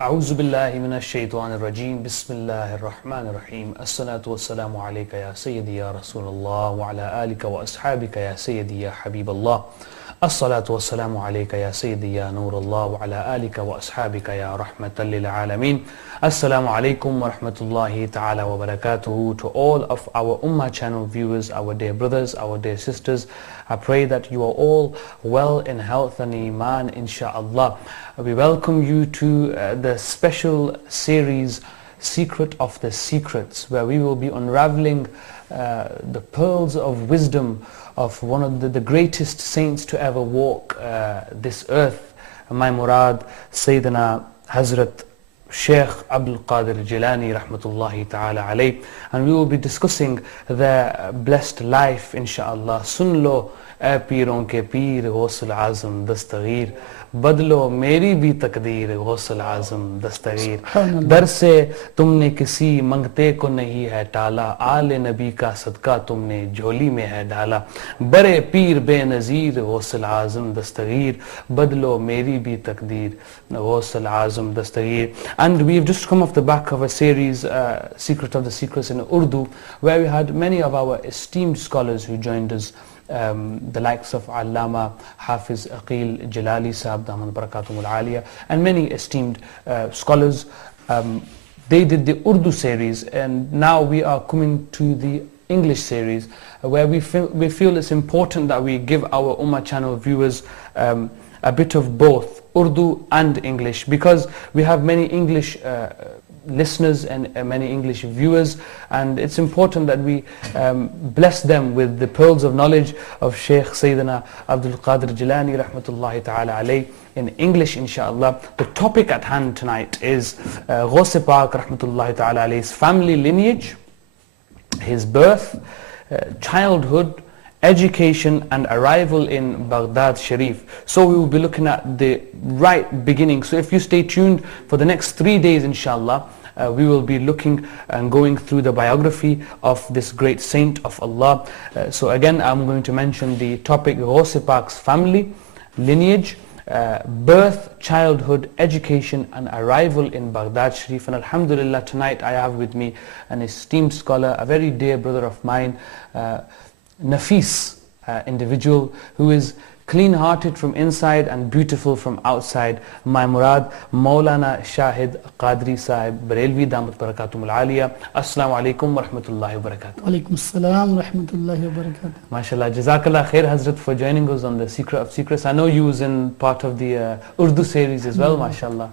أعوذ بالله من الشيطان الرجيم بسم الله الرحمن الرحيم الصلاة والسلام عليك يا سيدي يا رسول الله وعلى آلك وأصحابك يا سيدي يا حبيب الله الصلاة والسلام عليك يا سيدي يا نور الله وعلى آلك وأصحابك يا رحمة للعالمين Assalamu alaikum wa rahmatullahi ta'ala wa barakatuhu. To all of our Ummah channel viewers, our dear brothers, our dear sisters, I pray that you are all well in health and iman, inshaAllah. We welcome you to the special series Secret of the Secrets, where we will be unraveling the pearls of wisdom of one of the greatest saints to ever walk this earth, my Murad, Sayyidina Hazrat Sheikh Abdul Qadir Jilani rahmatullahi ta'ala alayh, and we will be discussing their blessed life, inshaAllah. Sun lo ए पीरों के पीर गौसल आज़म दस्तगीर बदलो मेरी भी तकदीर गौसल आज़म दस्तगीर दर से तुमने किसी मंगते को नहीं है टाला आले नबी का सदका तुमने झोली में है डाला बड़े पीर बेनज़ीर गौसल आज़म दस्तगीर बदलो मेरी भी तकदीर गौसल आज़म दस्तगीर. And we've just come off the back of a series Secret of the Secrets in Urdu, where we had many of our esteemed scholars who joined us, the likes of Allama Hafiz Aqil Jalali Sahab Daman Barakatum Al-Aliyah, and many esteemed scholars. They did the Urdu series, and now we are coming to the English series, where we feel it's important that we give our Ummah channel viewers a bit of both Urdu and English, because we have many English listeners and many English viewers, and it's important that we bless them with the pearls of knowledge of Sheikh Sayyidina Abdul Qadir Jilani rahmatullahi ta'ala alayh in English, inshaAllah. The topic at hand tonight is Ghaus Pak rahmatullahi ta'ala alayh's family lineage, his birth, childhood, education and arrival in Baghdad Sharif. So we will be looking at the right beginning. So if you stay tuned for the next 3 days, inshallah, we will be looking and going through the biography of this great saint of Allah. So again, I'm going to mention the topic Ghaus Pak's family, lineage, birth, childhood, education and arrival in Baghdad Sharif. And alhamdulillah, tonight I have with me an esteemed scholar, a very dear brother of mine, Nafis individual who is clean-hearted from inside and beautiful from outside, my Murad, Maulana Shahid Qadri Sahib Barelvi Damat Barakatum Al-Aliyah. Assalamu alaikum wa rahmatullahi wa barakatuh. Alaikum assalam wa rahmatullahi wa barakatuh. MashaAllah, Jazakallah khair Hazrat for joining us on the Secret of Secrets. I know you was in part of the Urdu series as well, MashaAllah.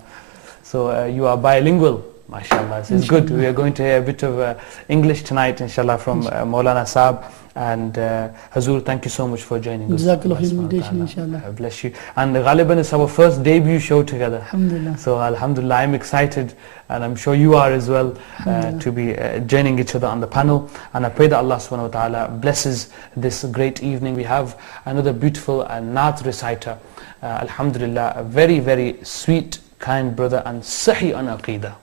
So you are bilingual, MashaAllah. So it's good. We are going to hear a bit of English tonight, inshallah, from Maulana Sahib. And Hazur, thank you so much for joining us. Jazakallah for the invitation, inshallah. Bless you. And Ghaliban is our first debut show together. Alhamdulillah. So Alhamdulillah, I'm excited, and I'm sure you are as well, to be joining each other on the panel. And I pray that Allah subhanahu wa ta'ala blesses this great evening. We have another beautiful Naat reciter, Alhamdulillah, a very, very sweet, kind brother and Sahih an Aqidah.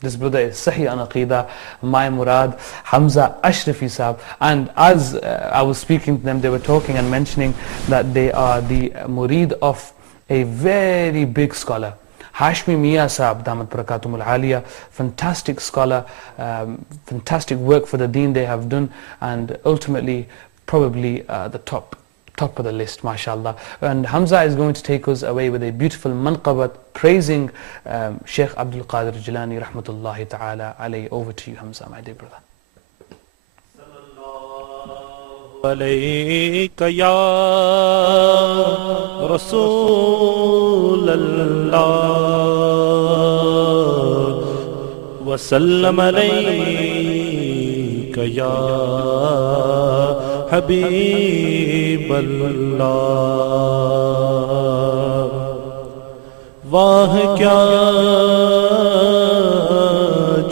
This brother is Sahih an Aqidah, my Murad, Hamza Ashrafi Sahab. And as I was speaking to them, they were talking and mentioning that they are the murid of a very big scholar, Hashmi Mia Sahab Damat Barakatum Al-Aliyah. Fantastic scholar, fantastic work for the deen they have done, and ultimately probably the top of the list, mashallah. And Hamza is going to take us away with a beautiful manqabat praising Sheikh Abdul Qadir Jilani rahmatullahi ta'ala alayhi. Over to you, Hamza, my dear brother. Alayka ya Rasulallah wa sallam alayka ya Habib Allah. वाह क्या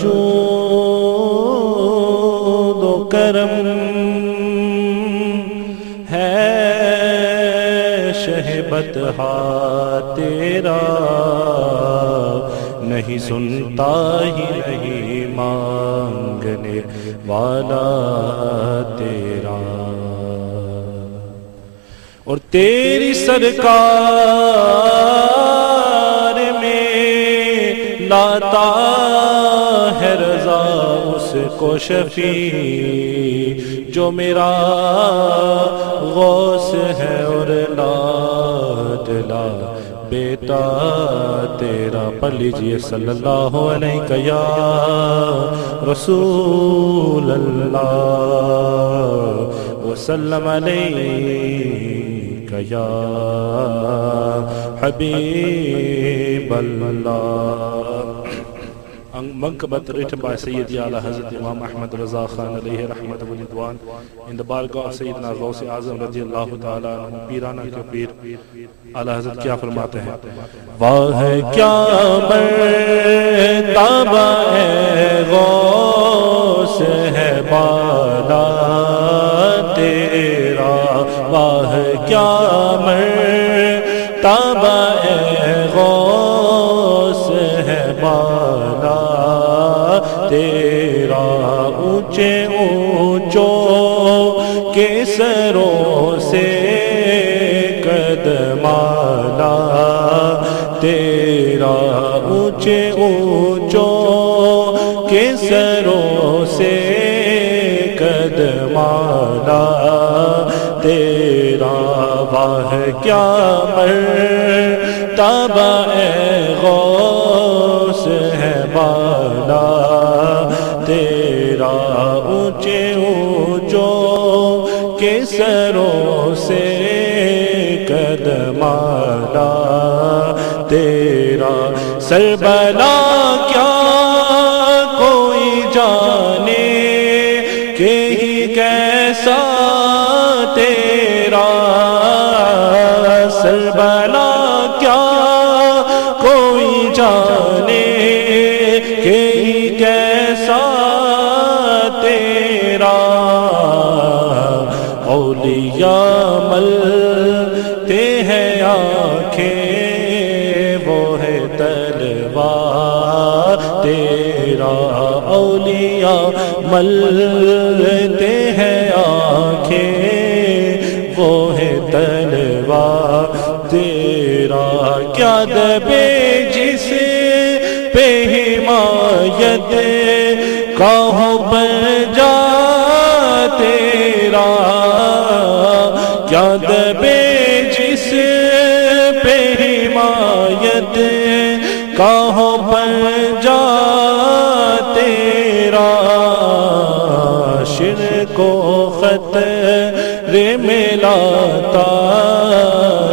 जूद व करम है शहबतहा तेरा, नहीं सुनता ही नहीं मांगने वाला तेरा। और तेरी सरकार में لاتا ہے رضا اس کو شفیع جو میرا غوث ہے اور لاڈلا بیٹا تیرا. پڑھ لیجئے صلی اللہ علیہ یا رسول اللہ وسلم علیہ یا حبیب اللہ. Mankabat written by Sayyidi Ala Hazrat Imam Ahmad Raza Khan alayhi rahmat wa ridwan in the bargah of Sayyidina Ghaus Azam radiyallahu ta'ala anhu. Pirana ke pir Ala Hazrat kya farmate hain, واہ کیا مرتبہ ہے غوث ہے بالا تیرا. واہ کیا مرتبہ ہے غوث ہے بالا تیرا. اونچے اونچوں کے سروں سے قدمالا تیرا. اونچے اونچوں کے سروں سے قدمالا تیرا. واہ کیا مرتبہ ہے غوث ہے بالا تیرا. اونچے اونچوں کے سروں سے قدمالا تیرا. سربلا کیا کوئی جانے کہ ہی کیسا تیرا. سربلا کیا کوئی جانے کہ ہی کیسا تیرا. اولیاء ملتے ہیں آنکھیں وہ ہے تلوار تیرا. اولیاء ملتے ہیں آنکھیں وہ ہے تلوار تیرا. کیا دبے جس پہ حمایت کا ہو بن جا تیرا. کیا دبے جس پہ حمایت کا ہو بن جا تیرا. شرک و خطرے میں لاتا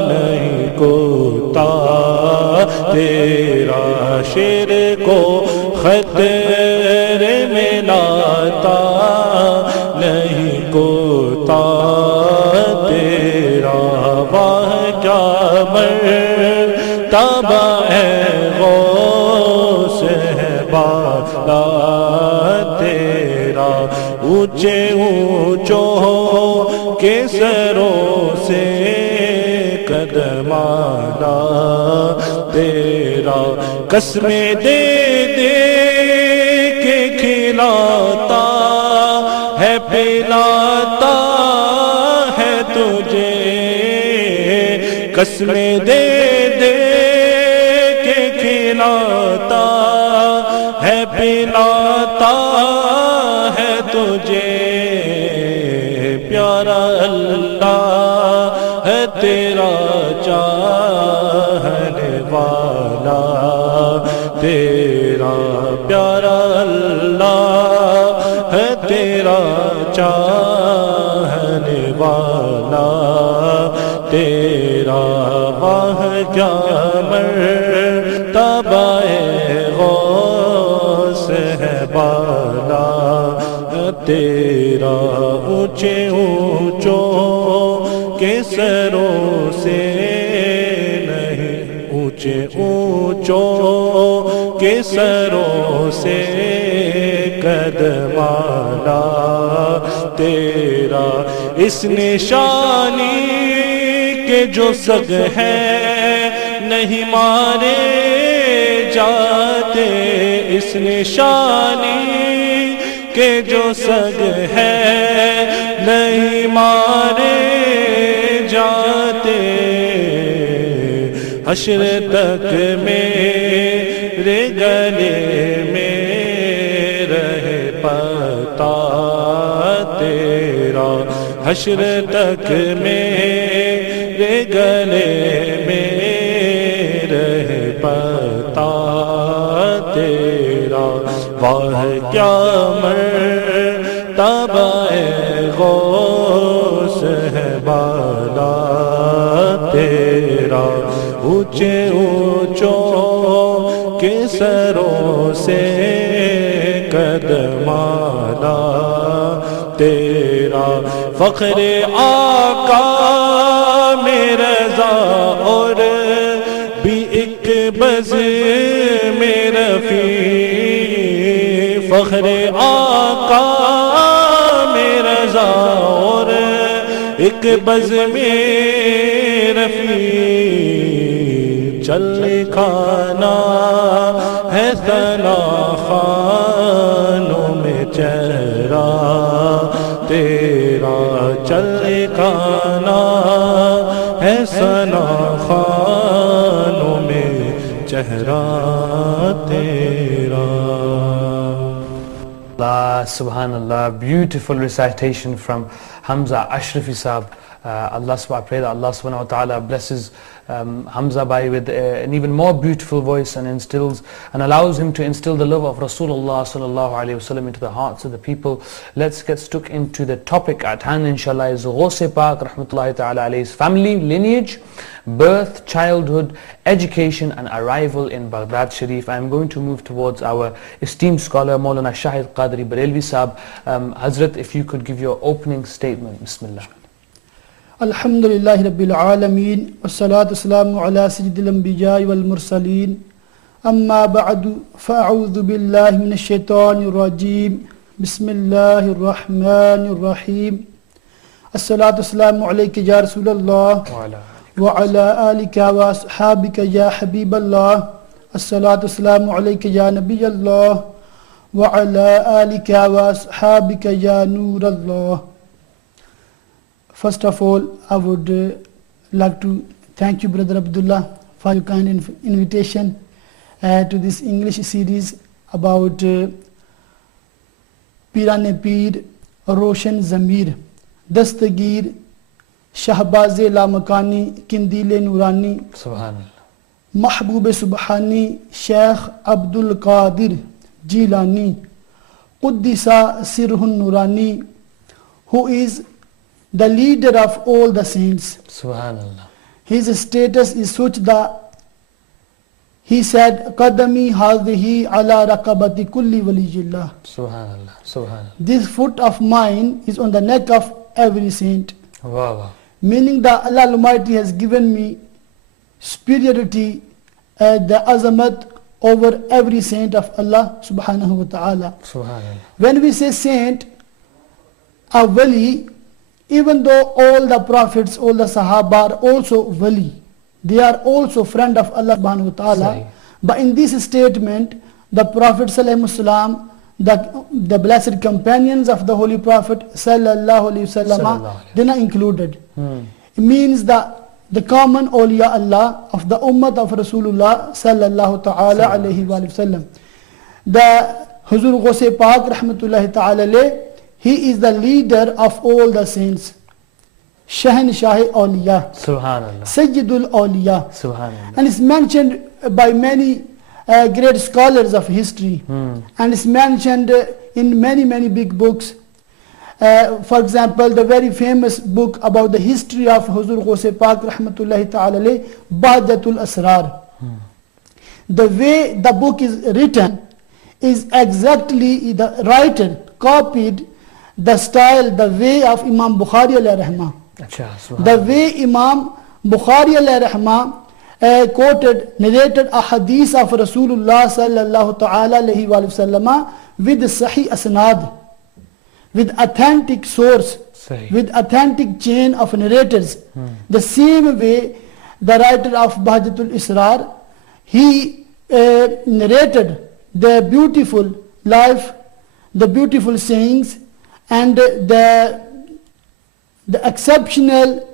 نہیں کوتا تیرا. شرک و خطرے میں لاتا نہیں کوتا تیرا. واہ کیا مرتبہ ہے غوث ہے بالا تیرا. اونچے اونچوں کے سروں سے قدمالا تیرا. قسمیں دے دے کے کھلاتا ہے پلاتا ہے تجھے. قسمیں دے دے کے کھلاتا ہے پلاتا ہے تجھے. پیارا اللہ ہے تیرا چاہنے والا تیرا. پیارا اللہ ہے تیرا چاہنے والا تیرا. واہ کیا مرتبہ ہے غوث ہے بالا تیرا. اونچے اونچوں کے سروں سے نہیں. اونچے اونچوں کے سروں سے قدمالا تیرا. اس نشانی کے جو سگ ہے نہیں مارے جاتے. اس نشانی کے جو سگ ہے نہیں مارے جاتے. حشر تک میرے गले में रहे पता तेरा, हश्र तक मेरे गले में रहे पता तेरा। वाह क्या मर्तबा गौस है बाला तेरा, ऊंचे ऊंचों के सरों से कदमाला तेरा। फख्रे आका में रज़ा और भी एक बज़ में रफ़ी, फख्रे आका में रज़ा और एक बज़ में रफ़ी। चल खाना है सना खानों में चेहरा तेरा, चल खाना है सना खानों में चेहरा तेरा। Subhanallah, beautiful recitation from Hamza Ashrafi Saab. I pray that Allah subhanahu wa ta'ala blesses Hamza Bhai with an even more beautiful voice and instills and allows him to instill the love of Rasulullah sallallahu alayhi wasallam into the hearts of the people. Let's get stuck into the topic at hand, inshallah, is Ghaus Pak rahmatullahi ta'ala alayhi's family, lineage, birth, childhood, education and arrival in Baghdad Sharif. I'm going to move towards our esteemed scholar Maulana Shahid Qadri Barelvi Saab. Hazrat, if you could give your opening statement. Bismillah. Alhamdulillahi Rabbil Alameen, wassalatu wassalamu ala sayyidil anbiya'i wal mursaleen, amma ba'du, fa'a'udhu billahi minash shaitanir rajim, bismillahir rahmanir rahim. Assalatu wassalamu alayka ya Rasulallah, wa ala alika wa ashabika ya Habiballah. Assalatu wassalamu alayka ya Nabiyallah, wa ala alika wa ashabika ya Nurallah. First of all, I would like to thank you, Brother Abdullah, for your kind invitation to this English series about Pirane Pir, Roshan Zamir, Dastagir, Shahbaz Lamakani, Kindile Nurani, Subhanallah. Mahbub Subhani, Sheikh Abdul Qadir Jilani, Quddisa Sirhun Nurani, who is the leader of all the saints. Subhanallah. His status is such that he said, Qadami hadhihi ala raqabati kulli waliyillah. Subhanallah. Subhanallah. This foot of mine is on the neck of every saint. Wow, wow. Meaning that Allah Almighty has given me superiority, the azamat over every saint of Allah subhanahu wa ta'ala. Subhanallah. When we say saint, a wali, even though all the prophets, all the Sahaba are also wali, they are also friend of Allah subhanahu wa ta'ala. But in this statement, the Prophet sallallahu alaihi wasallam, the blessed companions of the Holy Prophet sallallahu alaihi wasallam, they are included. It means that the common awliya Allah of the ummah of Rasulullah sallallahu ta'ala alaihi wa sallam. The Huzur Ghaus Pak rahmatullahi ta'ala alayh, he is the leader of all the saints. Shahanshah Awliya. Subhanallah. Sayyidul Awliya. Subhanallah. And it's mentioned by many great scholars of history. And it's mentioned in many big books. For example, the very famous book about the history of Huzur Ghaus Pak rahmatullahi ta'ala alayh, Bahjatul Asrar. The way the book is written is exactly the writer copied the style, the way of Imam Bukhari alayhi rahmah. The way Imam Bukhari alayhi rahmah narrated a hadith of Rasulullah sallallahu ta'ala alayhi wa sallam with sahih asnad, with authentic source, with authentic chain of narrators. The same way the writer of Bahjatul Israr, he narrated the beautiful life, the beautiful sayings, and the exceptional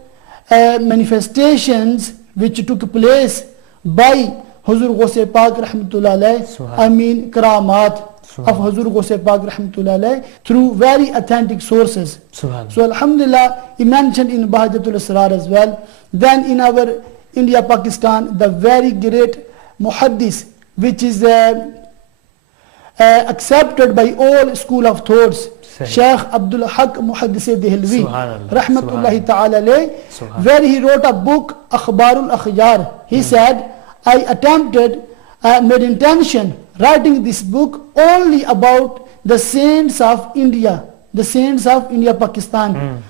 manifestations which took place by Hazur Ghaus Pak Rahmatullah alayh, I mean Karamat of Hazur Ghaus Pak Rahmatullah alayh through very authentic sources. So Alhamdulillah, he mentioned in Bahajatul Asrar as well. Then in our India, Pakistan, the very great Muhaddis, which is accepted by all school of thoughts, Shaykh Abdul Haq Muhaddis Dehlvi Rahmatullahi Ta'ala alayh, where he wrote a book Akhbarul Akhyar. He said, I attempted, made intention writing this book only about the saints of India, Pakistan.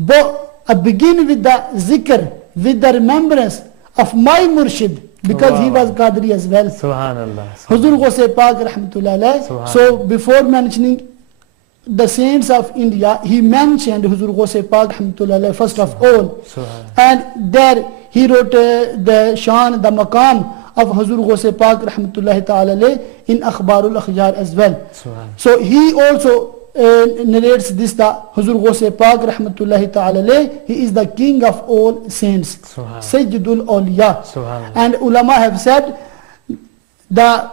But I begin with the zikr, with the remembrance of my Murshid, because he was Qadri as well. Hazur Ghaus Pak Rahmatullah alayh. So before mentioning the saints of India, he mentioned Hazur Ghaus Pak Rahmatullah alayh first of all. And there he wrote the Shan, the Maqam of Hazur Ghaus Pak Rahmatullah Ta'ala alayh in Akhbarul Akhyar as well. So he also narrates this, the Hazur Ghaus Pak Rahmatullahi Ta'ala alayh, he is the king of all saints, Sayyidul Awliya. And ulama have said the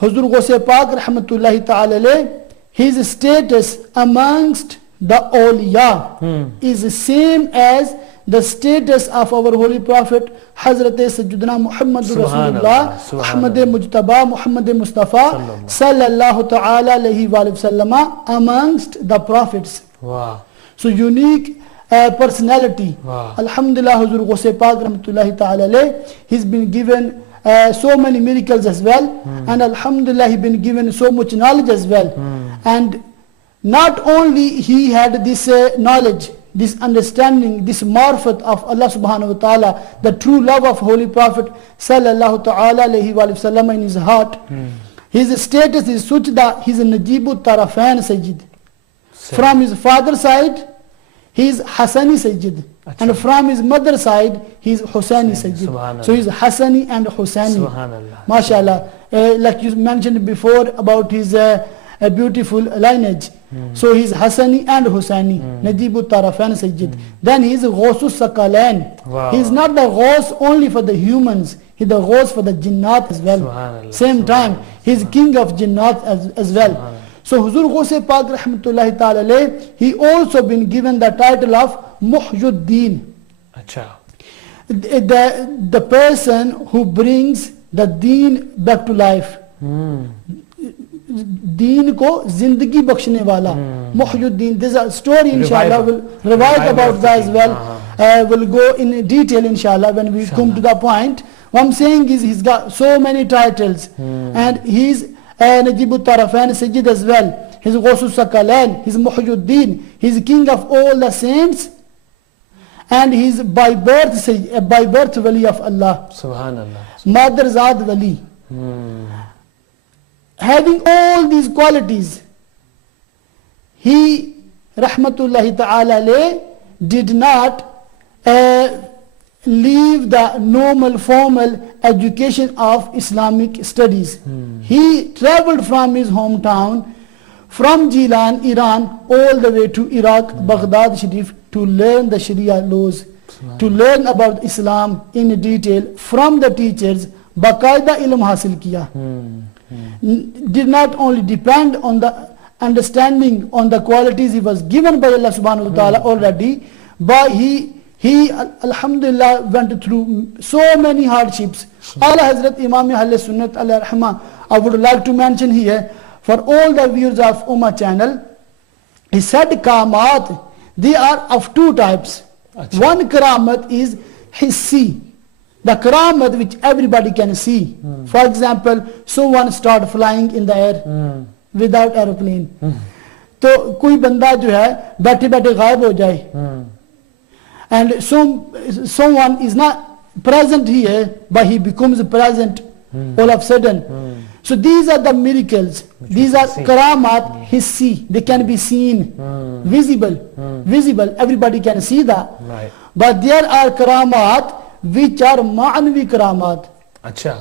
Hazur Ghaus Pak Rahmatullahi Ta'ala alayh, his status amongst the Awliya is the same as the status of our Holy Prophet Hazrat Sayyidina Muhammad Rasulullah Ahmad Mujtaba Muhammad Mustafa Sallallahu Ta'ala Alayhi Wa Sallama amongst the prophets. So unique personality. Alhamdulillah, Hazur Ghaus Pak Rahmatullahi Ta'ala alayh, he's been given so many miracles as well, and Alhamdulillah, he's been given so much knowledge as well. And not only he had this knowledge, this understanding, this marfat of Allah subhanahu wa ta'ala, the true love of Holy Prophet sallallahu ta'ala alayhi wa sallam in his heart. His status is such that he is a Najibut Tarafain Sayyid. From his father's side, he is Hassani Sayyid. And from his mother's side, he is Hussaini Sayyid. So he is Hassani and Hussaini. MashaAllah. Like you mentioned before about his a beautiful lineage. So he is Hassani and Hussaini, Najibut Tarafain Sayyid. Then he is Ghausus Sakalain. He is not the Ghaus only for the humans, he is the Ghaus for the Jinnat as well. Same time, he is king of Jinnat as well. So Hazur Ghaus Pak Rahmatullahi Ta'ala alayh, he also been given the title of Muhyiddin. The person who brings the deen back to life. Deen ko zindagi bakshne wala. Muhyiddin. There's a story inshallah, we'll revise about that as well. We'll go in detail inshallah when we come to the point. What I'm saying is he's got so many titles, and he's Najibut Tarafain Sayyid as well. He's Ghausus Sakalain, he's Muhyiddin, he's king of all the saints, and he's by birth wali of Allah. Subhanallah. Mother-zad wali. Having all these qualities, he Rahmatullahi Ta'ala alayh did not leave the normal formal education of Islamic studies. He traveled from his hometown, from Jilan, Iran, all the way to Iraq, Baghdad Sharif, to learn the Sharia laws, to learn about Islam in detail from the teachers. Baqaida ilm hasil kiya. Did not only depend on the understanding on the qualities he was given by Allah subhanahu wa ta'ala already, but he alhamdulillah went through so many hardships. Ala Hazrat Imam Ahl Sunnat alayhi rahmah, I would like to mention here for all the viewers of Ummah channel, he said karamat, they are of two types. One karamat is hissi, the karamat which everybody can see. For example, someone start flying in the air without aeroplane. तो कोई बंदा जो है बैठे बैठे गायब हो जाए. And someone is not present here, but he becomes present all of a sudden. So these are the miracles. These are karamat hissi. They can be seen, visible. Everybody can see that. But there are karamat which are ma'anvi karamat.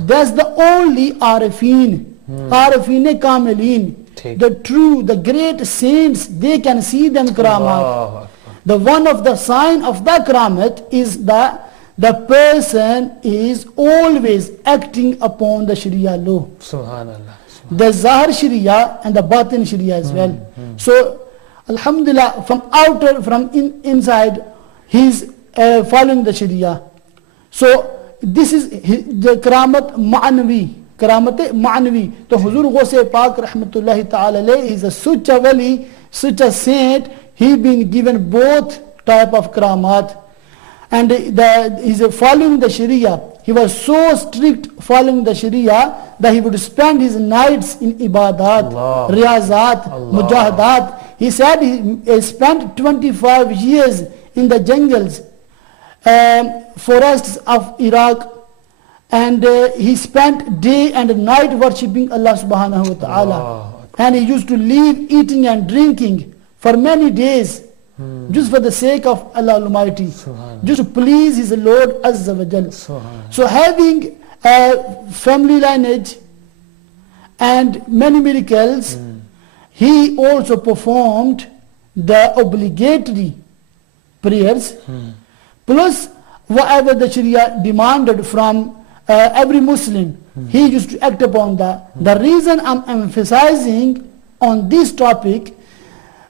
That's the only arifin. Arifin kamilin. The true, the great saints, they can see them karamat. The one of the sign of the karamat is the the person is always acting upon the Sharia law. Subhanallah. The Zahir Sharia and the Batin Sharia as well. So, Alhamdulillah, from outer, from inside, he's following the Sharia. So, this is the Karamat Ma'navi. Karamat Ma'navi. So, Huzur Ghaus Pak Rahmatullahi Ta'ala alayhi is such a wali, such a saint, he been given both type of Karamat. And he's following the Sharia. He was so strict following the Sharia that he would spend his nights in ibadat, Allah. riyazat, Allah. mujahadat. He said he spent 25 years in the jungles, forests of Iraq, and he spent day and night worshipping Allah subhanahu wa ta'ala. Allah. And he used to leave eating and drinking for many days, just for the sake of Allah Almighty, Subhanallah. just to please his Lord Azza wa Jal. Subhanallah. So having a family lineage and many miracles, he also performed the obligatory prayers, plus whatever the Sharia demanded from every Muslim. He used to act upon that. The reason I'm emphasizing on this topic,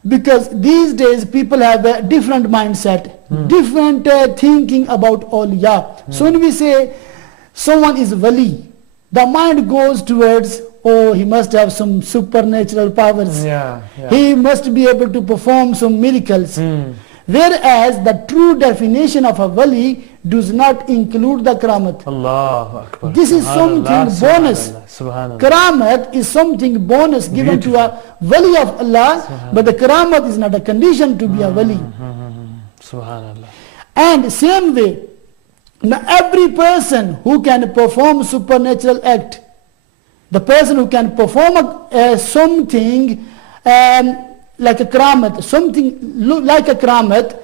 because these days people have a different mindset, different thinking about awliya. So when we say someone is wali, the mind goes towards, oh, he must have some supernatural powers. Yeah. He must be able to perform some miracles. Whereas the true definition of a wali does not include the karamat. Allahu Akbar. This is something Subhanallah, bonus. Subhanallah. Karamat is something bonus given to a wali of Allah, but the karamat is not a condition to be a wali. Subhanallah. And same way, now every person who can perform supernatural act, the person who can perform something like a karamat, something like a karamat,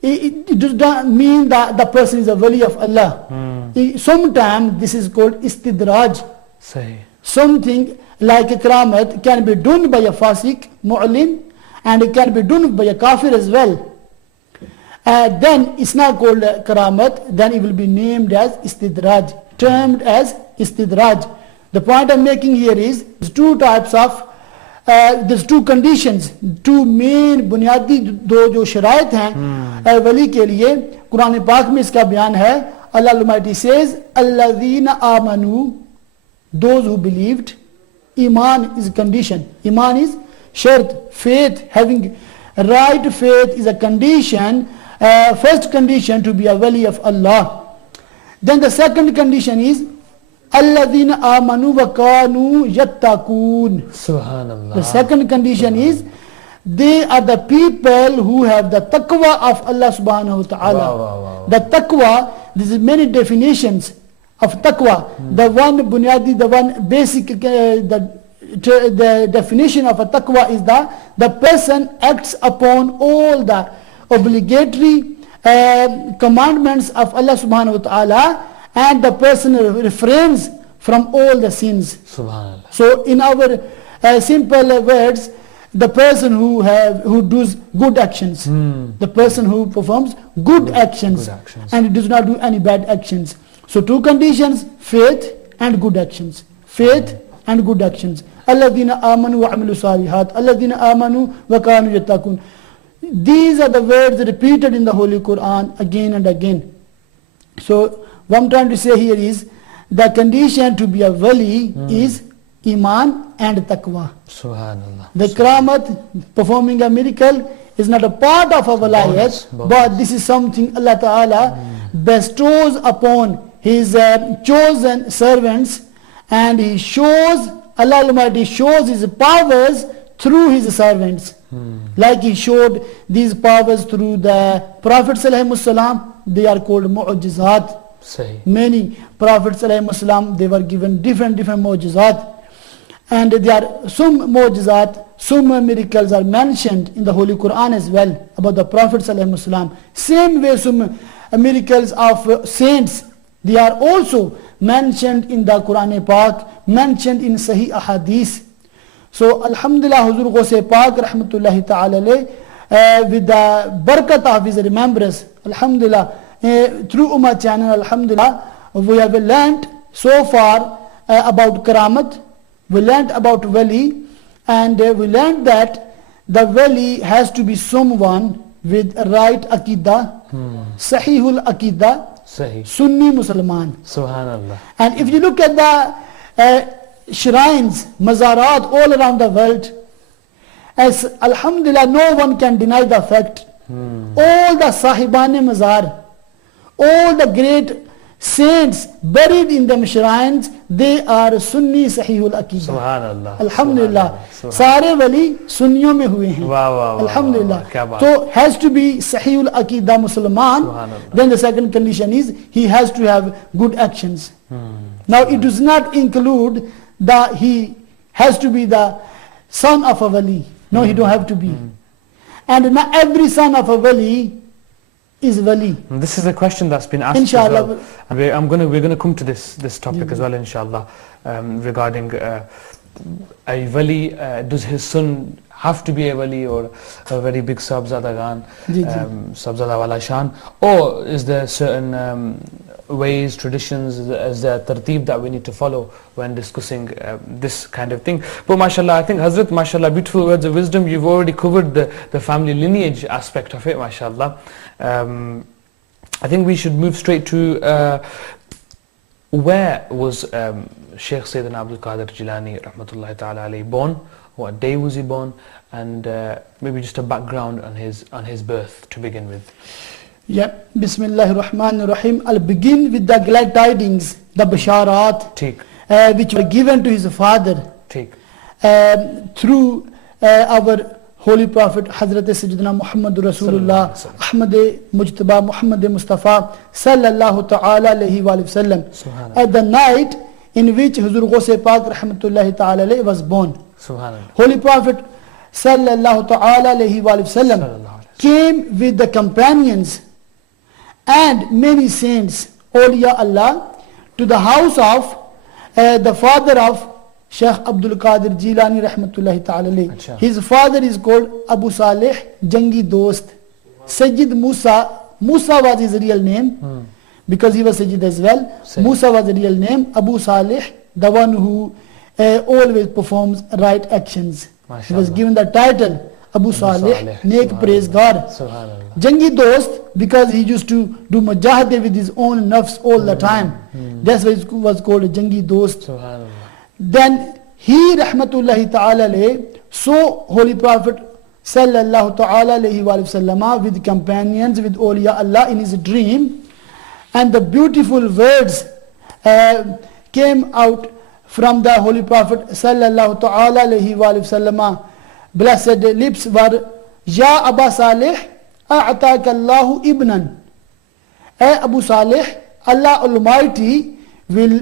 it does not mean that the person is a wali of Allah. Sometimes this is called istidraj. Sahih. Something like a karamat can be done by a fasik, mu'lin, and it can be done by a kafir as well. Then it's not called karamat, then it will be named as istidraj, termed as istidraj. The point I'm making here is there's two types of there's two conditions, two main बुनियादी दो जो शराइत हैं वली के लिए कुरान पाक में इसका बयान है. Allah Almighty says alladhina amanu, those who believed. Iman is a condition, iman is shart, faith, having right faith is a condition, first condition to be a wali of Allah. Then the second condition is alladhina amanu wa kanu yattaqun. Subhanallah. The second condition is they are the people who have the taqwa of Allah subhanahu wa ta'ala. Wow. The taqwa, there is many definitions of taqwa. The one bunyadi, the one basic, the definition of a taqwa is that the person acts upon all the obligatory commandments of Allah subhanahu wa ta'ala, and the person refrains from all the sins. Subhanallah. So in our simple words, the person who does good actions, the person who performs good actions, and does not do any bad actions. So two conditions, faith and good actions. Faith and good actions. Alladhina amanu wa amilu salihat. Alladhina amanu wa kanu yattaqun. These are the words repeated in the Holy Quran again and again. So what I'm trying to say here is the condition to be a wali is iman and taqwa. Subhanallah. The karamat, performing a miracle, is not a part of our life, but this is something Allah Ta'ala bestows upon His chosen servants, and He shows, Allah Almighty shows His powers through His servants. Like He showed these powers through the Prophets ﷺ, they are called mu'jizat. Sahih. Many Prophets ﷺ, they were given different mu'jizat. And there are some mu'jizat, some miracles are mentioned in the Holy Quran as well about the Prophet ﷺ. Same way some miracles of saints, they are also mentioned in the Quran Pak, mentioned in Sahih Ahadith. So Alhamdulillah, Huzur Ghaus Pak Rahmatullahi Ta'ala with the barakat of his remembrance, Alhamdulillah, through Ummah channel, alhamdulillah, we have learnt so far about Karamat, we learnt about Wali, and we learnt that the Wali has to be someone with right Aqidah, Sahihul Aqidah, Sahih. Sunni Musliman. Subhanallah. And if you look at the shrines, mazarat all around the world, as alhamdulillah no one can deny the fact, all the Sahibane Mazar, all the great saints buried in them shrines, they are Sunni Sahihul Aqidah. Subhanallah. Alhamdulillah. Subhanallah. Sare wali Sunniyon mein hue hain. Wow, wow, wow, Alhamdulillah. wow, kya baat. So has to be Sahihul Aqidah Musliman. Subhanallah. Then the second condition is he has to have good actions. Now it does not include that he has to be the son of a wali. No, he don't have to be. And not every son of a wali is wali. This is a question that's been asked Inshallah. as well. And we're going to come to this topic as well, inshallah, regarding a wali. Does his son have to be a wali or a very big Sabzadagan, Sabzada wala shan, or is there certain ways, traditions, as the tarteeb that we need to follow when discussing this kind of thing? But mashallah, I think Hazrat, mashallah, beautiful words of wisdom. You've already covered the family lineage aspect of it, mashallah. I think we should move straight to where was Shaykh Sayyidina Abdul Qadir Jilani rahmatullahi ta'ala alayhi born, what day was he born, and maybe just a background on his birth to begin with. Yeah, Bismillahir Rahmanir Rahim. I'll begin with the glad tidings, the basharat, which were given to his father through our Holy Prophet Hazrat Sayyidina Muhammad Rasulullah Ahmad Mujtaba Muhammad Mustafa Sallallahu Ta'ala Alayhi Wa Sallam, at the night in which Huzur Ghaus Pak Rahmatullahi Ta'ala Alayhi was born. Holy Prophet Sallallahu Ta'ala Alayhi Wa Sallam came with the companions and many saints, awliya Allah, to the house of the father of Shaykh Abdul Qadir Jilani rahmatullahi ta'ala alayhi. His father is called Abu Salih Jangi Dost. Sayyid Musa was his real name, because he was Sayyid as well. Musa was the real name. Abu Salih, the one who always performs right actions. He was given the title Abu Salih, Nek praise God. Jangi Dost, because he used to do mujahade with his own nafs all the time. That's why it was called Jangi Dost. Then he rahmatullahi ta'ala alayhi saw Holy Prophet sallallahu ta'ala alayhi wa sallam with companions, with awliya Allah in his dream, and the beautiful words came out from the Holy Prophet sallallahu ta'ala alayhi wa sallam. Blessed lips were, Ya Aba Salih, a'ataka Allahu ibnan. Abu Salih, Allah Almighty will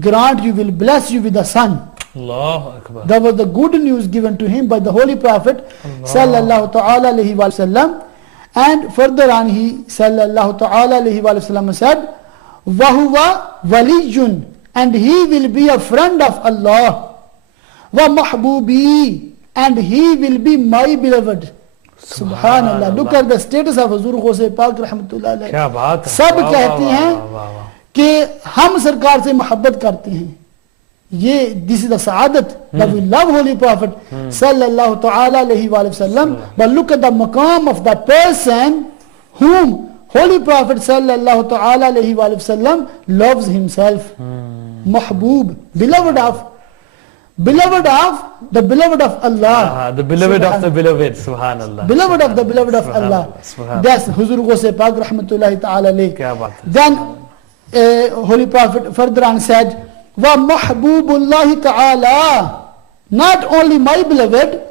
grant you, will bless you with a son. Allahu Akbar. That was the good news given to him by the Holy Prophet sallallahu ta'ala alayhi wa sallam. And further on he sallallahu ta'ala alayhi wa sallam said, Wahuwa waliyun, and he will be a friend of Allah. Wa mahbubi, and he will be my beloved. Subhanallah. Look at the status of Huzur Ghaus Pak rahmatullah alayhi. सब कहते हैं कि हम सरकार से मोहब्बत करते हैं. ये this is the sa'adat that we love Holy Prophet sallallahu ta'ala alayhi wa sallam. But look at the maqam of the person whom Holy Prophet sallallahu ta'ala alayhi wa sallam loves himself. Mahbub, beloved of the beloved of Allah. The beloved of the beloved, subhanallah. Beloved of the beloved of Allah. That's Huzur Ghaus Pak rahmatullahi ta'ala alayhi. Then Holy Prophet further on said, Wa mahbubullahi ta'ala, not only my beloved,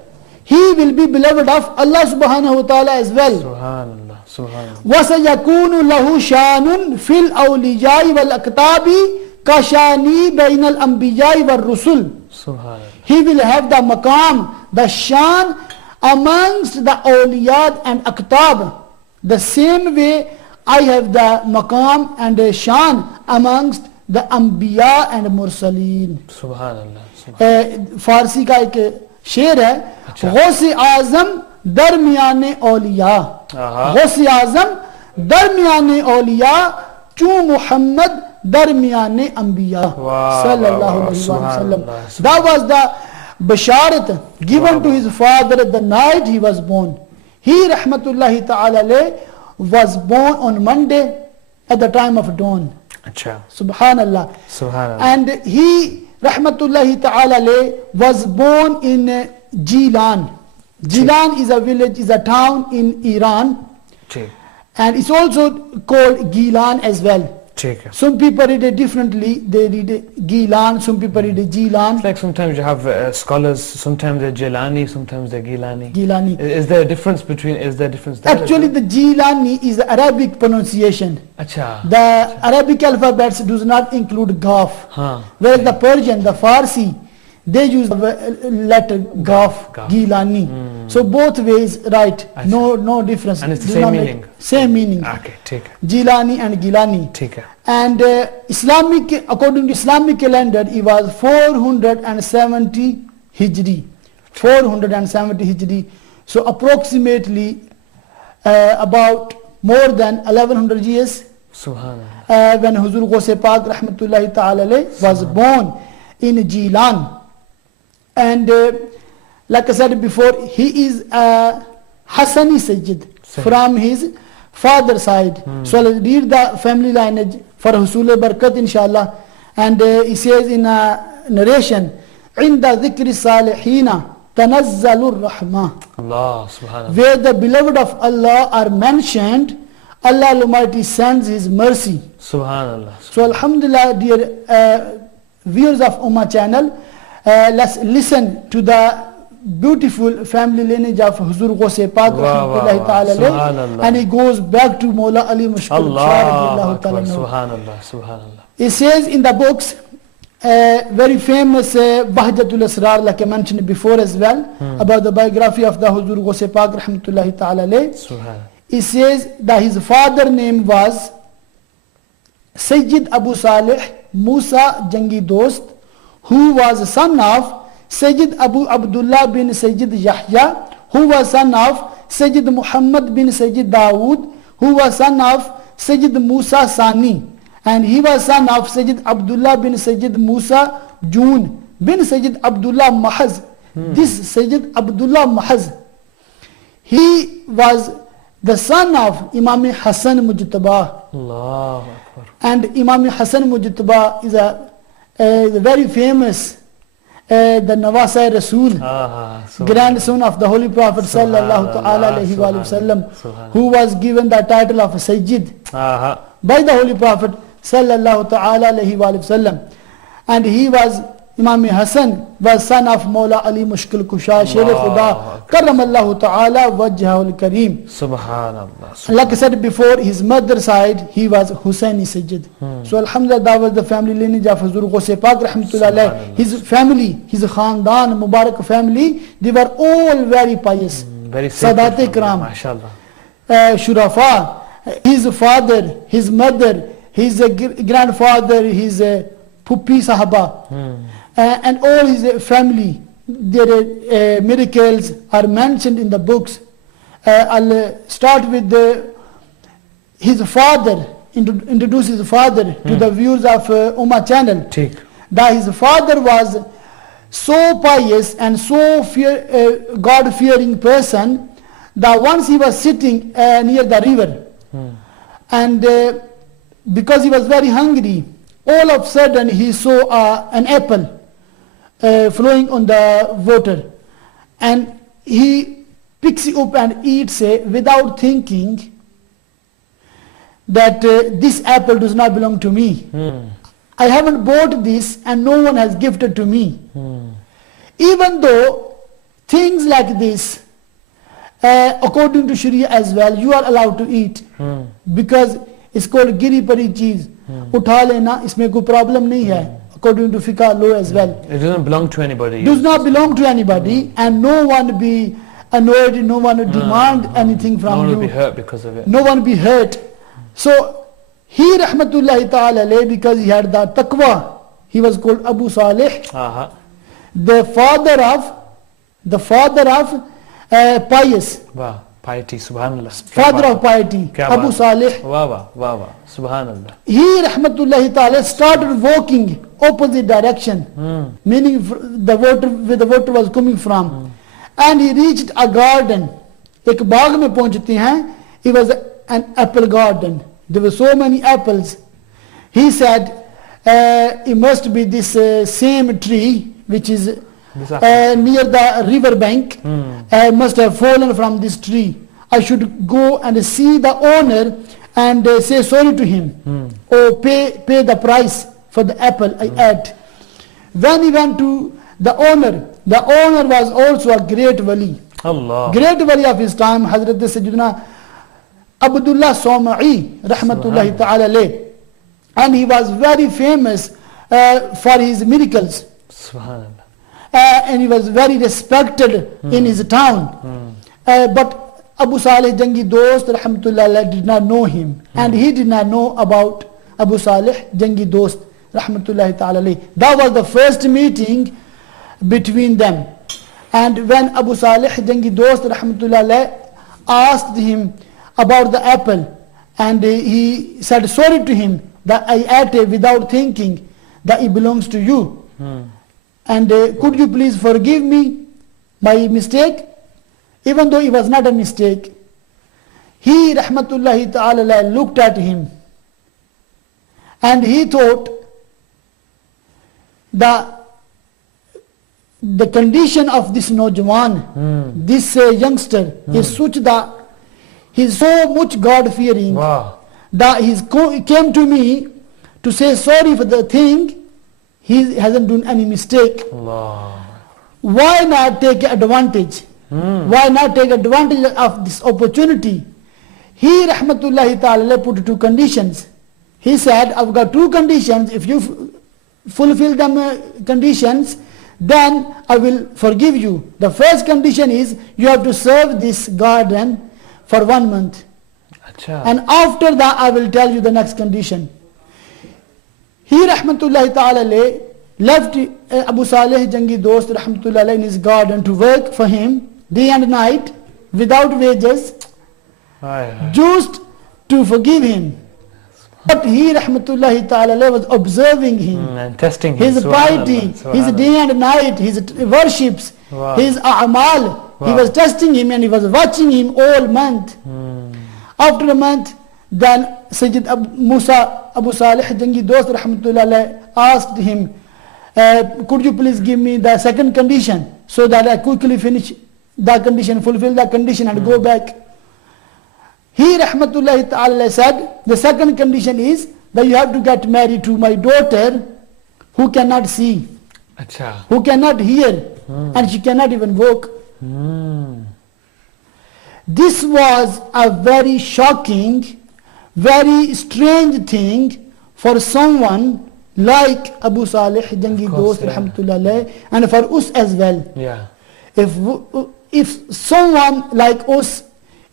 he will be beloved of Allah subhanahu wa ta'ala as well. Subhanallah, subhanallah. Wa sayakunu lahu shanun fil awliyai wal aktabi kashani bainal anbiyai wal rusul. Subhanallah. He will have the maqam, the shan amongst the awliyat and aktab. The same way I have the maqam and the shan amongst the Anbiya and Mursaleen. Subhanallah. फारसी का एक शेर है, गौस आजम दरमियाने औलिया. गौस आजम दरमियाने औलिया चू मुहम्मद दरमियाने अंबिया sallallahu alaihi wasallam. That was the basharat given to his father the night he was born. He rahmatullahi ta'ala alayh was born on Monday at the time of dawn. Acha. Subhanallah. Subhanallah. And he rahmatullahi ta'ala alayh was born in Jilan. Jilan is a village, is a town in Iran, ठीक and it's also called Gilan as well. ठीक है. Some people read it differently. They read it Gilan, some people read it Jilan. It's like sometimes you have scholars, sometimes they're Jilani, sometimes they're Gilani. Gilani. Is there a difference between, is there a difference there? Actually, the Jilani is the Arabic pronunciation. Acha. The Arabic alphabets does not include Gaf. Huh. Whereas the Persian, the Farsi, they use the letter Gaf, Gaf. Gilani. So both ways, right? Acha. No difference. And it's the Do same not make- meaning? Same meaning. Okay, ठीक है. Jilani and Gilani. ठीक है. And Islamic, according to Islamic calendar, it was 470 Hijri. 470 Hijri. So approximately about more than 1100 years Subhanallah. when Huzur Ghaus Pak rahmatullahi ta'ala alayh was born in Jilan. And like I said before, he is a Hassani Sayyid from his father side. So I'll read the family lineage for Husul Barakat inshallah. And he says in a narration, عند ذكر الصالحين تنزل الرحمة. Allah subhanallah. Where the beloved of Allah are mentioned, Allah Almighty sends His mercy. Subhanallah. So Alhamdulillah, dear viewers of Ummah channel, let's listen to the beautiful family lineage of Huzur Ghaus Pak rahmatullahi ta'ala alayh. Subhanallah. And he goes back to Mawla Ali Mushkil Allah Akbar Akbar. radiyallahu ta'ala anhu. Subhanallah. Subhanallah. It says in the books, very famous Bahjatul Asrar, like I mentioned before as well, about the biography of the Huzur Ghaus Pak rahmatullahi ta'ala alayh. Subhanallah. It says that his father name was Sayyid Abu Salih Musa Jangi Dost, who was son of Sayyid Abu Abdullah bin Sayyid Yahya, who was son of Sayyid Muhammad bin Sayyid Dawood, who was son of Sayyid Musa Sani, and he was son of Sayyid Abdullah bin Sayyid Musa Jun bin Sayyid Abdullah Mahaz. This Sayyid Abdullah Mahaz, he was the son of Imam Hassan Mujtaba. Allah Akbar. And Imam Hassan Mujtaba is a very famous the Nawasai Rasul, grandson of the Holy Prophet sallallahu ta'ala alayhi wa sallam, who was given the title of Sayyid by the Holy Prophet sallallahu ta'ala alayhi wa sallam. And he was, Imam Hassan was son of Mawla Ali Mushkil Kusha Sher Khuda Karamallahu ta'ala Wajhahul Kareem. Subhanallah. Like I said before, his mother side, he was Hussaini Sayyid. So Alhamdulillah, that was the family lineage of Huzur Ghaus Pak rahmatullah alayh. His family, his Khandan, Mubarak family, they were all very pious. Very Sadat sacred. Ikram, MashaAllah. Shurafa, his father, his mother, his grandfather, his Puppi Sahaba, and all his family, their miracles are mentioned in the books. I'll start with his father, introduce his father to the viewers of Ummah channel. ठीक. That his father was so pious and so God-fearing person that once he was sitting near the river, and because he was very hungry, all of a sudden he saw an apple flowing on the water, and he picks it up and eats it without thinking that this apple does not belong to me. I haven't bought this and no one has gifted to me. Even though things like this, according to Sharia as well, you are allowed to eat, because it's called giri pari cheez. Utha lena, isme koi problem nahi hai, according to fiqh law as well. It doesn't belong to anybody. Does not belong to anybody, and no one be annoyed, no one demand anything from No one you. will be hurt because of it. No one be hurt. So he rahmatullahi ta'ala alayh, because he had the taqwa, he was called Abu Salih, the father of pious. Wow. Piety, subhanallah. father of piety, Kya Abu baat. Salih. Wawa, wawa, subhanallah. He rahmatullahi ta'ala started walking opposite direction, meaning the water where the water was coming from, and he reached a garden. एक बाग में पहुंचते हैं. It was an apple garden. There were so many apples. He said, it must be this same tree which is near the river bank. Must have fallen from this tree. I should go and see the owner and say sorry to him, or pay the price for the apple I ate. When he went to the owner was also a great wali. Allah. Great wali of his time, Hazrat Sayyidina Abdullah Sawma'i rahmatullahi ta'ala alayh. And he was very famous for his miracles. Subhanallah. And he was very respected in his town. But Abu Salih Jangi Dost rahmatullah alayh did not know him, and he did not know about Abu Salih Jangi Dost rahmatullah ta'ala alayh. That was the first meeting between them. And when Abu Salih Jangi Dost rahmatullah alayh asked him about the apple, and he said sorry to him that I ate it without thinking that it belongs to you, and could you please forgive me my mistake, even though it was not a mistake. He rahmatullahi ta'ala looked at him, and he thought that the condition of this Najwan, this youngster, is such that he is so much God-fearing. Wow. That he came to me to say sorry for the thing. He hasn't done any mistake. Allah. Why not take advantage? Why not take advantage of this opportunity? He rahmatullahi ta'ala put two conditions. He said, I've got two conditions. If you fulfill them conditions, then I will forgive you. The first condition is you have to serve this garden for 1 month. Acha. And after that I will tell you the next condition. He rahmatullahi ta'ala left Abu Salih Jangi Dost rahmatullahi in his garden to work for him day and night without wages, just to forgive him. But he rahmatullahi ta'ala was observing him, and testing him. his piety, his day and night, his worships, his a'mal. He was testing him and he was watching him all month. After a month, then Sayyid Abu Salih Jangi Dost rahmatullah asked him, could you please give me the second condition so that I quickly finish that condition, fulfill that condition and go back. He rahmatullah ta'ala said, the second condition is that you have to get married to my daughter who cannot see, Acha. who cannot hear, and she cannot even walk. This was a very shocking, very strange thing for someone like Abu Salih Jangi Dost rahmatullah and for us as well. Yeah. If someone like us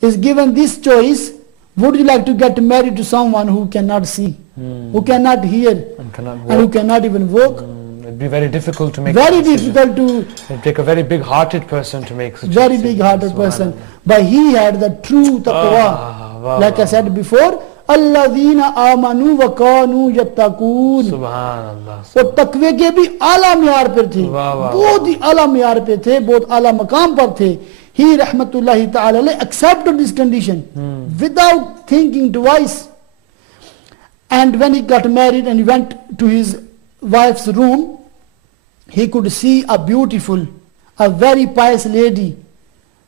is given this choice, would you like to get married to someone who cannot see, who cannot hear, and who cannot even walk? It'd be very difficult to make. Very difficult to. It'd take a very big-hearted person to make such a Very decision. big-hearted person. But he had the true taqwa. Like I said before, Alladhina amanu wa kanu yattaqoon. Subhanallah. वो तकवे के भी आला म्यार पर थे, बहुत ही आला म्यार पे थे, बहुत आला मकाम पर थे. He rahmatullahi ta'ala accepted this condition without thinking twice. And when he got married and he went to his wife's room, he could see a beautiful, a very pious lady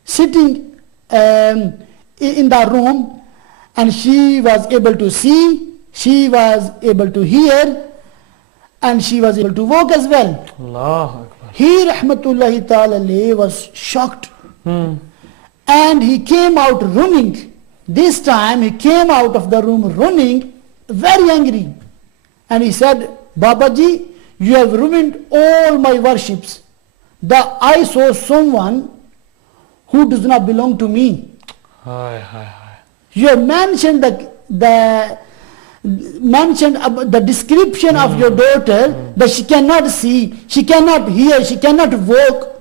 sitting in the room, and she was able to see, she was able to hear, and she was able to walk as well. Allahu Akbar. He rahmatullahi ta'ala was shocked. And he came out running. This time he came out of the room running, very angry. And he said, Babaji, you have ruined all my worships. That I saw someone who does not belong to me. You have mentioned the description of your daughter, that she cannot see, she cannot hear, she cannot walk.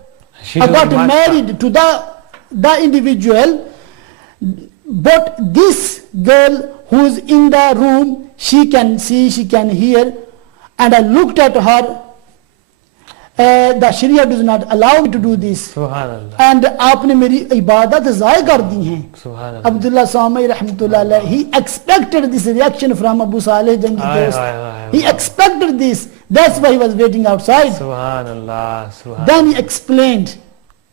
I got married to that individual, But this girl who's in the room, she can see, she can hear, and I looked at her. The Sharia does not allow me to do this. Subhanallah. And आपने मेरी इबादत ज़ाय कर दी हैं. Subhanallah. Abdullah Sami rahmatullah alayhi, he expected this reaction from Abu Saleh Jangi Dost. He expected this. That's why he was waiting outside. Subhanallah. Subhanallah. Then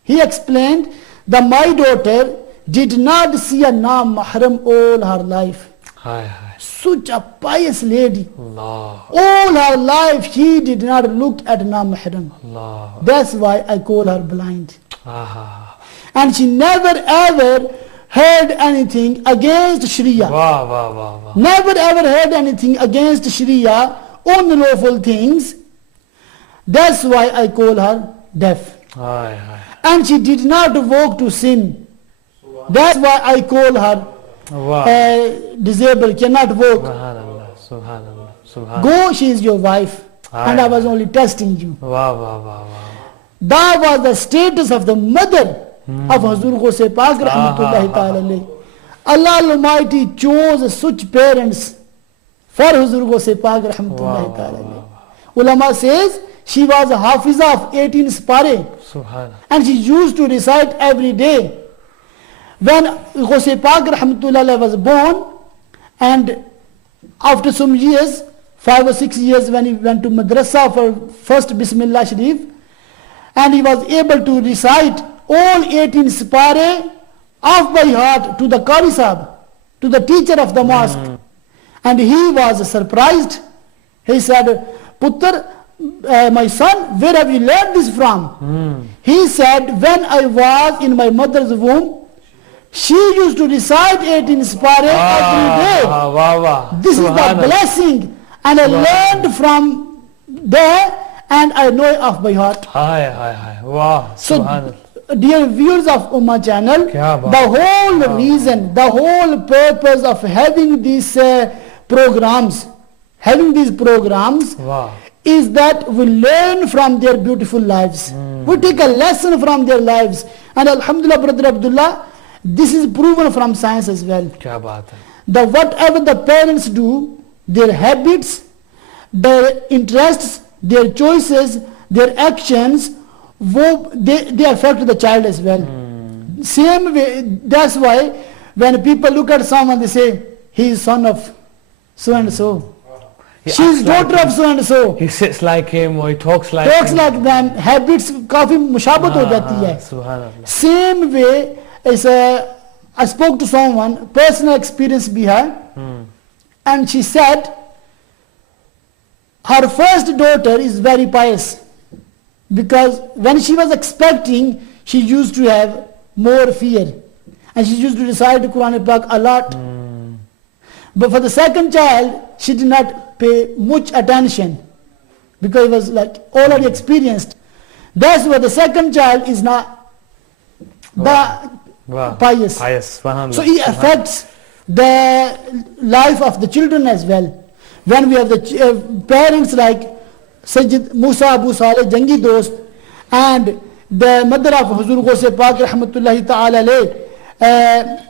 he explained that my daughter did not see a non-mahram all her life. Hi, hi. Such a pious lady. Allah. All her life she did not look at non-mahram. Allah. That's why I call her blind. Ah. And she never ever heard anything against Sharia. Wow, wow, wow, wow. Never ever heard anything against Sharia, unlawful things. That's why I call her deaf. Hi, hi. And she did not walk to sin. That's why I call her Wow. disabled, cannot walk. Subhanallah. Subhanallah. Subhanallah. Go, she is your wife. And I was only testing you. Wow, wow, wow, wow. That was the status of the mother of Hazur Ghaus Pak rahmatullahi ta'ala alayhi. Allah Almighty chose such parents for Hazur Ghaus Pak rahmatullahi ta'ala alayhi. Ulama says she was a hafiza of 18 spare. Subhanallah. And she used to recite every day. When Ghaus Pak rahmatullah was born, and after some years, 5 or 6 years, when he went to madrasa for first Bismillah Sharif, and he was able to recite all 18 spare off by heart to the Qari Sahib, to the teacher of the mosque. And he was surprised. He said, Putter, my son, where have you learned this from? He said, when I was in my mother's womb, she used to recite 18 spare every day. Wow, wow. This is the blessing. And I learned from there, and I know it off by heart. Hi, hi, hi. Wow. So, Subhanallah. dear viewers of Ummah channel, Kya baat. the whole reason, the whole purpose of having these programs, Wow. is that we learn from their beautiful lives. We take a lesson from their lives. And Alhamdulillah, Brother Abdullah, this is proven from science as well. Kya baat hai. The whatever the parents do, their habits, their interests, their choices, their actions, they affect the child as well. Same way, that's why when people look at someone, they say, he is son of so and so. She is daughter of so and so. He sits like him or he talks like Talks him. like them, habits काफी मुशाबत हो जाती है. Subhanallah. Same way as I spoke to someone, personal experience भी है, and she said her first daughter is very pious, because when she was expecting, she used to have more fear, and she used to recite the Quran Pak a lot. But for the second child, she did not pay much attention, because it was like already experienced. That's why the second child is not Wow. pious. Subhanallah. So it affects the life of the children as well. When we have the parents like Sayyid Musa Abu Saleh Jangi Dost and the mother of Hazur Ghaus Pak rahmatullahi ta'ala alayh,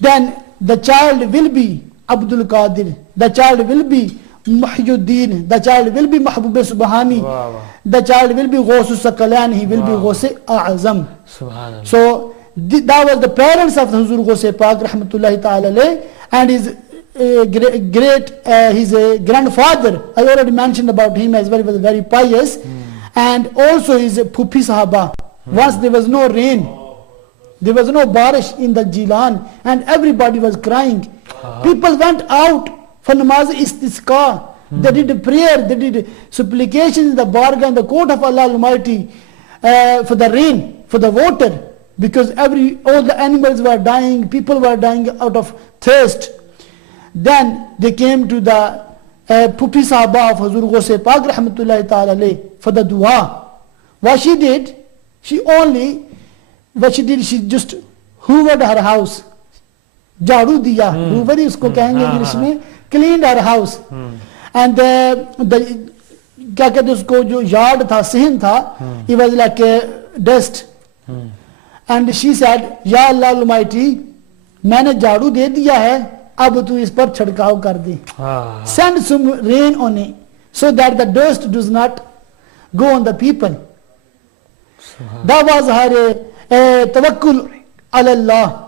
then the child will be Abdul Qadir, the child will be Muhyiddin, the child will be Mahbub Subhani, Wow. the child will be Ghaus Saqalain, he will be Ghaus A'azam. Subhanallah. So that was the parents of Hazur Ghaus Pak rahmatullahi ta'ala alayh, and his his grandfather, I already mentioned about him as well, he was very pious, and also his Pupi Sahaba. Once there was no rain, there was no barish in the Jilan, and everybody was crying. People went out for namaz istisqa. They did prayer, they did supplications in the barga in the court of Allah Almighty for the rain, for the water, because all the animals were dying, people were dying out of thirst. Then they came to the Pupi Sahaba of Hazur Ghaus Pak rahmatullahi ta'ala alayh for the dua. What she did, she just hoovered her house. Jadu diya, hoover isko kahenge English mein, cleaned her house. And the क्या कहते उसको जो yard था, sehen था, it was like a dust. And she said, Ya Allah Almighty, میں نے جھاڑو دے دیا ہے, اب تو اس پر چھڑکاؤ کر دے. Send some rain on it so that the dust does not go on the people. That was her tawakkul ala Allah.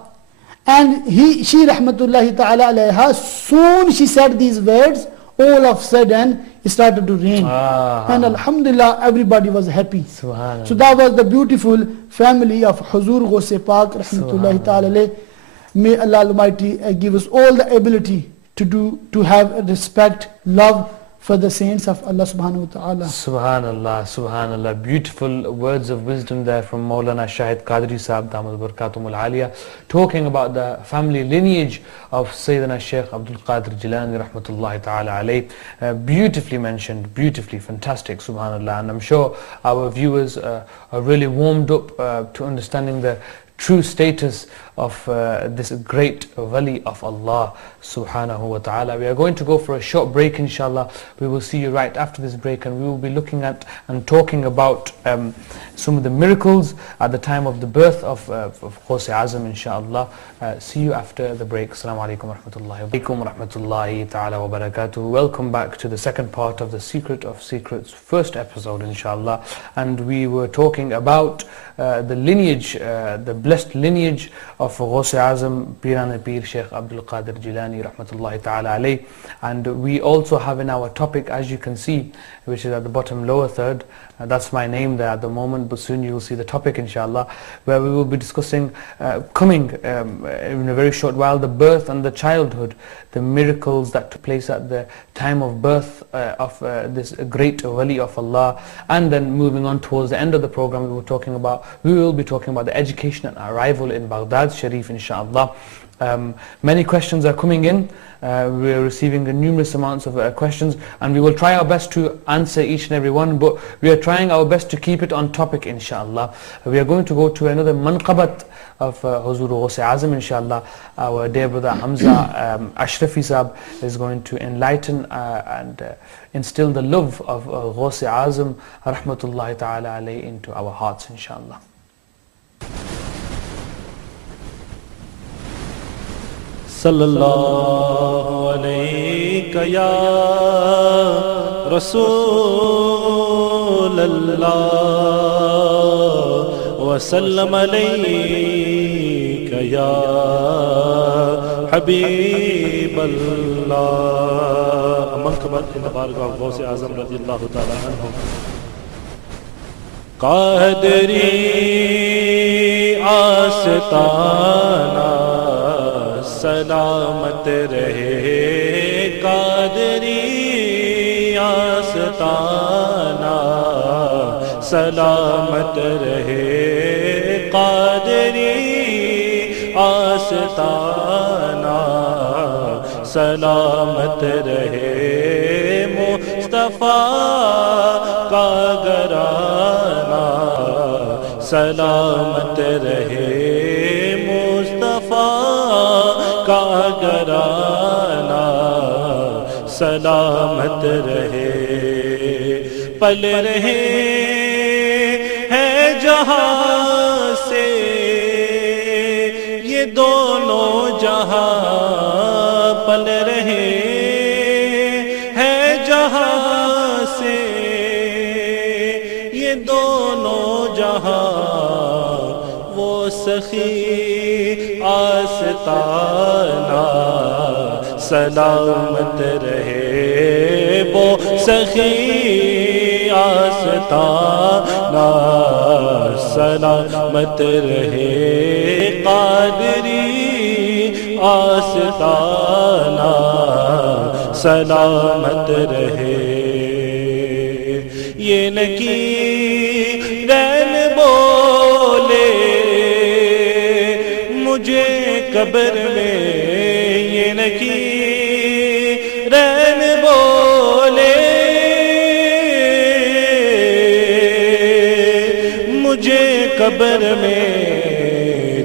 And she rahmatullahi ta'ala alayha, soon she said these words, all of a sudden it started to rain. And alhamdulillah, everybody was happy. So that was the beautiful family of Huzur Ghaus Pak rahmatullahi ta'ala alayh. May Allah Almighty give us all the ability to have respect, love for the saints of Allah subhanahu wa ta'ala. Subhanallah, subhanallah. Beautiful words of wisdom there from Maulana Shahid Qadri Sahab Damat Barakatumul Aliyah, talking about the family lineage of Sayyidina Shaykh Abdul Qadir Jilani rahmatullahi ta'ala alayh. Beautifully mentioned, beautifully fantastic, subhanallah. And I'm sure our viewers are really warmed up to understanding the true status of this great wali of Allah subhanahu wa ta'ala. We are going to go for a short break, inshallah. We will see you right after this break, and we will be looking at and talking about some of the miracles at the time of the birth of Ghaus Azam, inshallah. See you after the break. Assalamu alaikum wa rahmatullahi ta'ala wa barakatuh. Welcome back to the second part of the Secret of Secrets first episode, inshallah. And we were talking about the lineage, the blessed lineage of Ghaus Azam, Piran Pir Shaykh Abdul Qadir Jilani rahmatullahi ta'ala alayh. And we also have in our topic, as you can see, which is at the bottom lower third, that's my name there at the moment, but soon you will see the topic, inshallah, where we will be discussing coming in a very short while, the birth and the childhood, the miracles that took place at the time of birth of this great wali of Allah. And then moving on towards the end of the program, we will be talking about the education and arrival in Baghdad Sharif, inshallah. Many questions are coming in. We are receiving numerous amounts of questions, and we will try our best to answer each and every one, but we are trying our best to keep it on topic, inshallah. We are going to go to another manqabat of Huzur Ghaus Azam, inshallah. Our dear brother Hamza Ashrafi Sahab is going to enlighten and instill the love of Ghaus Azam rahmatullahi ta'ala alayhi into our hearts, inshallah. Sallallahu alayka ya Rasulallah wa sallam alayka ya Habiballah. A manqabat in the bargah of Ghaus Azam radiyallahu ta'ala anhu. Qadri Astana سلامت رہے, قادری آستانہ سلامت رہے, قادری آستانہ سلامت رہے, مصطفیٰ کا گھرانہ سلامت رہے, گھرانہ سلامت رہے. پل رہے ہیں جہاں سے یہ دونوں جہاں, پل رہے ہیں جہاں سے یہ دونوں جہاں, وہ سخی آستانہ سلامت رہے, وہ سخی آستانہ سلامت رہے, قادری آستانہ سلامت رہے. یہ نکیرین بولے مجھے قبر میں, یہ نکیرین بولے مجھے قبر میں,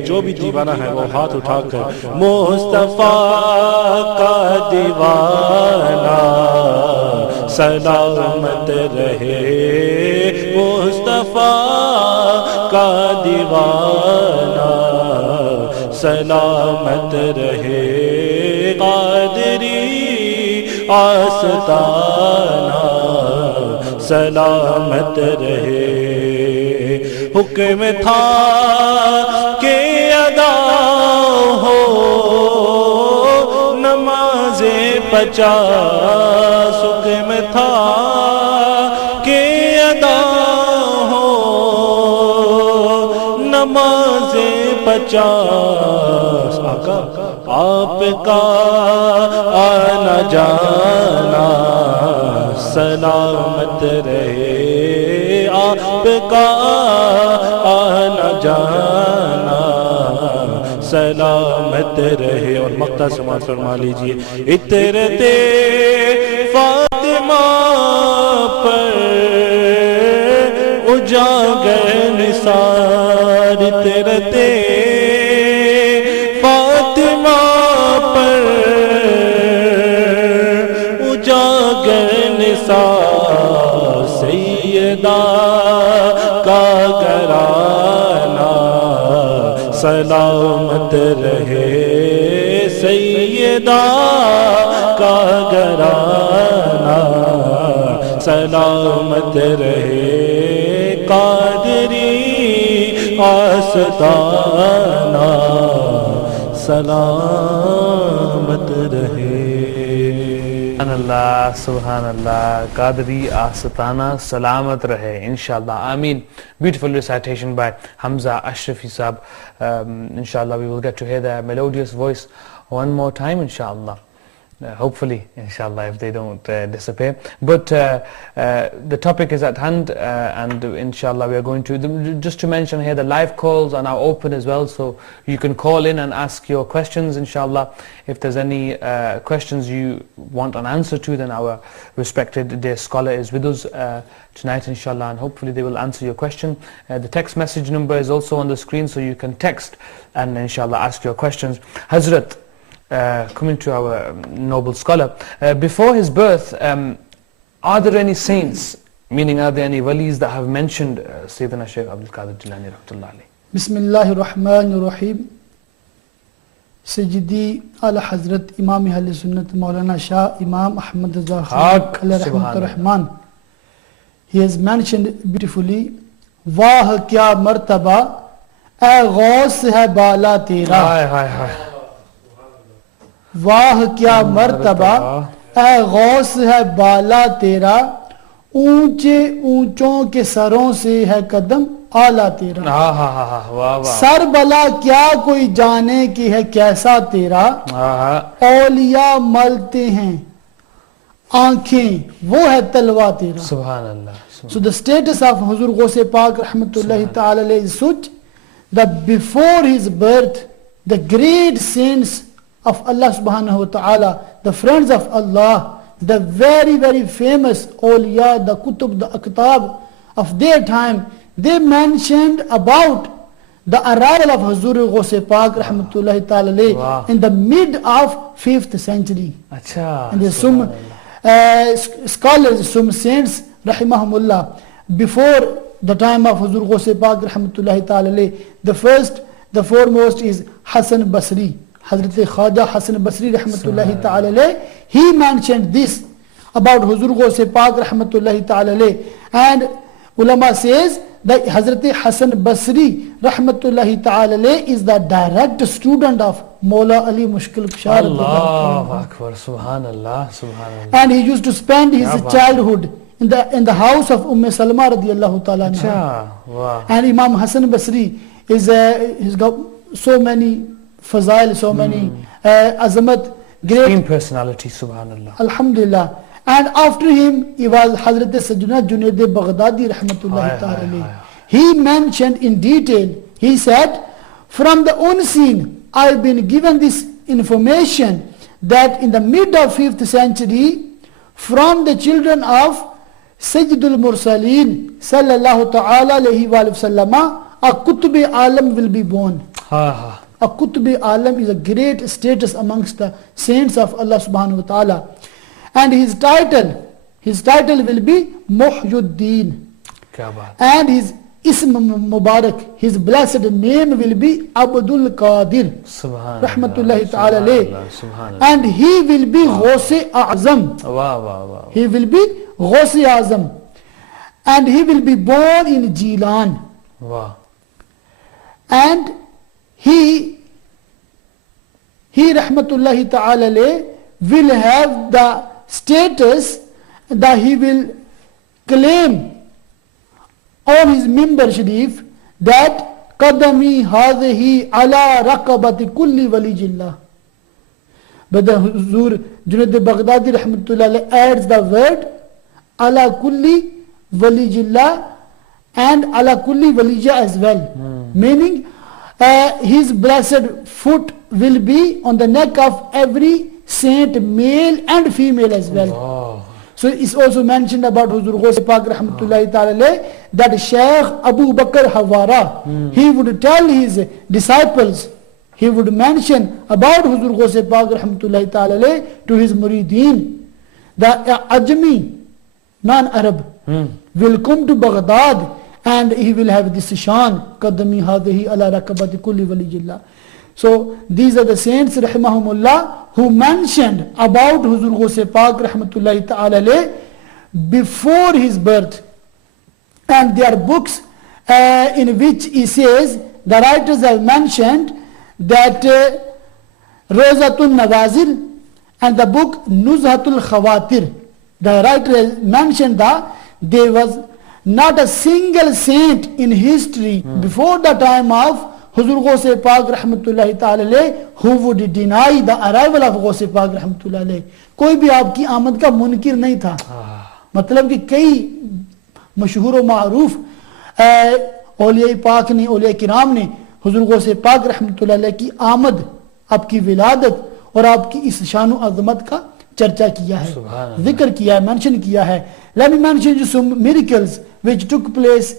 جو بھی دیوانہ ہے وہ ہاتھ اٹھا کر مصطفیٰ کا دیوانہ سلامت رہے, مصطفیٰ کا دیوانہ سلامت رہے قادری آستانہ سلامت رہے حکم تھا کہ ادا ہو نماز 50 حکم تھا کہ ادا ہو نماز 50 آقا آپ کا آنا جانا سلامت رہے آپ کا آنا جانا سلامت رہے اور مقطع سماعت فرما لیجئے اطرتے فاطمہ پر اجاگر نثار اطرتے فاطمہ پر اجاگر نثار سیدہ کا گھرانہ سلامت رہے سیدہ کا گھرانہ سلامت رہے قادری آستانہ سلامت رہے سبحان اللہ سبحان اللہ قادری آستانہ سلامت رہے انشاءاللہ آمین. Beautiful recitation by Hamza Ashrafi Saab. Inshallah we will get to hear their melodious voice one more time inshallah. Hopefully inshallah if they don't disappear, but the topic is at hand and inshallah we are going to just to mention here the live calls are now open as well, so you can call in and ask your questions inshallah. If there's any questions you want an answer to, then our respected dear scholar is with us tonight inshallah, and hopefully they will answer your question. The text message number is also on the screen, so you can text and inshallah ask your questions. Hazrat, coming to our noble scholar, before his birth, are there any saints, meaning are there any walis that have mentioned Sayyidina Shaykh Abdul Qadir Jilani rahmatullah alayhi? Bismillahir Rahmanir Rahim. Sayyidi Ala Hazrat Imam Ahl Sunnat Maulana Shah Imam Ahmad Raza Khan Alayhi Rahmatur Rahman. He has mentioned beautifully, Wah kya martaba اے غوث ہے بالا تیرا, واہ کیا مرتبہ اے غوث ہے بالا تیرا, اونچے اونچوں کے سروں سے ہے قدم اعلیٰ تیرا, سر بلا کیا کوئی جانے کی ہے کیسا تیرا, اولیاء ملتے ہیں آنکھیں وہ ہے تلوا تیرا. سبحان اللہ. So the status of Huzur Ghaus Pak rahmatullahi ta'ala alayhi is such that before his birth, the great saints of Allah subhanahu wa ta'ala, the friends of Allah, the very, very famous awliya, the kutub, the aktab of their time, they mentioned about the arrival of Huzur Ghaus Pak rahmatullahi ta'ala alayhi in the mid of 5th century. And there's some scholars, some saints rahimahumullah, before the time of Huzur Ghaus Pak rahmatullahi ta'ala alayhi, the foremost is Hasan Basri, Hazrat Khwaja Hasan Basri rahmatullahi ta'ala alayhi. He mentioned this about Huzur Ghaus Pak rahmatullahi ta'ala alayhi, and ulama says that Hazrat Hasan Basri rahmatullahi ta'ala alayhi is the direct student of Mawla Ali Mushkil Kushar. Allahu Akbar, subhanallah, subhanallah. And he used to spend his childhood in the house of Salma radiyallahu ta'ala anha. And Imam Hasan Basri is he's got so many fazail, so many azamat, great extreme personality, subhanallah. Alhamdulillah. And after him, he was Hazrat Sajjuna Junaid Baghdadi rahmatullahi ta'ala. He mentioned in detail, he said, from the unseen, I've been given this information that in the mid of 5th century, from the children of Sayyidul Mursaleen sallallahu ta'ala alayhi wa sallama, a Qutb Alam will be born. A Qutb Alam is a great status amongst the saints of Allah subhanahu wa ta'ala. And his title will be Muhyiddin. And Ism Mubarak, his blessed name will be Abdul Qadir. Subhanallah. Rahmatullahi ta'ala alayh. Subhanallah. And he will be Ghaus-e Azam. Wow, wow, wow. He will be Ghaus-e Azam. And he will be born in Jilan. Wow. And he Rahmatullahi ta'ala alayh will have the status that he will claim on his Mimbar Sharif that Qadami hadhihi ala raqabati kulli walijillah. But the Huzur Junaid Baghdadi Rahmatullah adds the word ala kulli walijillah and ala kulli walija as well. Meaning his blessed foot will be on the neck of every saint, male and female as well. Wow. So it's also mentioned about Huzur Ghaus Pak Rahmatullahi Ta'ala that Shaykh Abu Bakr Hawara, he would tell his disciples, he would mention about Huzur Ghaus Pak Rahmatullahi Ta'ala to his murideen, the Ajami, non-Arab, will come to Baghdad and he will have this shan, Qadami hadhihi ala rakabati kulli walijillah. So these are the saints rahimahumullah who mentioned about Huzur Ghaus Pak rahmatullahi ta'ala alayh before his birth. And there are books in which he says, the writers have mentioned that Rozatul Nawazir and the book Nuzhatul Khawatir. The writer has mentioned that there was not a single saint in history before the time of Huzur Ghaus Pak Rahmatullahi Ta'ala who would deny the arrival of Ghaus Pak Rahmatullahi. कोई भी आपकी आमद का मुनकिर नहीं था. मतलब कि कई मशहूर व मारूफ औलिया पाक ने, औलिया किराम ने हुजूर गौस पाक रहमतुल्लाह की आमद, आपकी विलादत और आपकी इस शान अज़मत का चर्चा किया है, जिक्र किया है, मेंशन किया है. Let me mention you some miracles which took place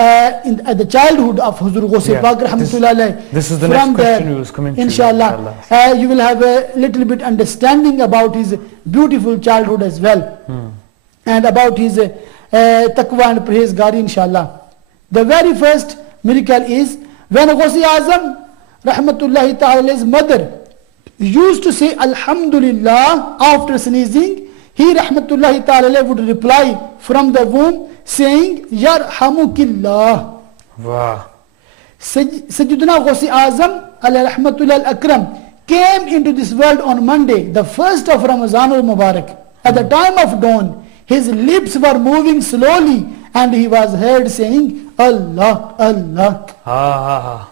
at the childhood of Huzur Ghaus Pak rahmatullah. This is the next question we was coming to. Inshallah, you will have a little bit understanding about his beautiful childhood as well, and about his taqwa and parhezgari inshallah. The very first miracle is when Ghaus Azam rahmatullahi ta'ala's mother used to say Alhamdulillah after sneezing, he rahmatullahi ta'ala would reply from the womb saying Yarhamukillah. Wow. Sayyidina Ghaus Azam alayhi rahmatullah al-akram came into this world on Monday, the first of Ramazan al-Mubarak. At the time of dawn, his lips were moving slowly and he was heard saying Allah, Allah.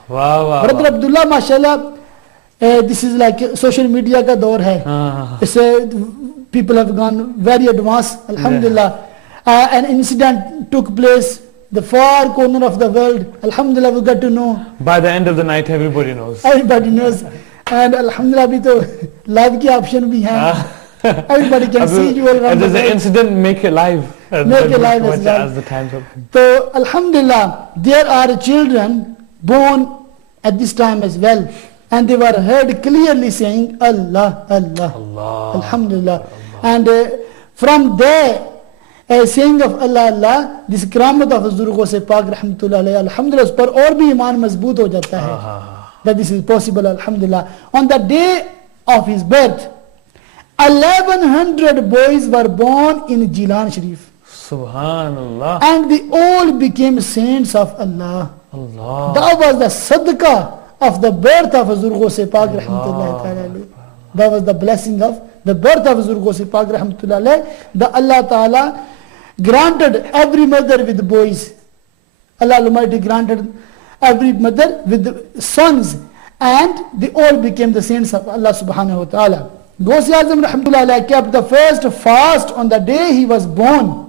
Wow. Brother Abdullah, mashallah, this is like social media ka daur hai. People have gone very advanced, alhamdulillah. An incident took place the far corner of the world, alhamdulillah, we got to know. By the end of the night, everybody knows. Everybody knows. And alhamdulillah, abhi to live ki option bhi hai. Everybody can see you all around. If there's an incident, make it live. Make it live as well. As the time's up. So alhamdulillah, there are children born at this time as well. And they were heard clearly saying Allah, Allah, Allah. Alhamdulillah. And from there, saying of Allah, Allah, this karamat of Huzur Ghaus Pak rahmatullah alayhi, alhamdulillah, par aur bhi iman mazboot ho jata hai. That this is possible, alhamdulillah. On the day of his birth, 1100 boys were born in Jilan Sharif. Subhanallah. And they all became saints of Allah. Allah. That was the sadaqah of the birth of Huzur Ghaus Pak rahmatullahi ta'ala. That was the blessing of the birth of Huzur Ghaus Pak rahmatullahi. The Allah Ta'ala granted every mother with boys. Allah Almighty granted every mother with sons, and they all became the saints of Allah subhanahu wa ta'ala. Ghaus Azam rahmatullahi kept the first fast on the day he was born.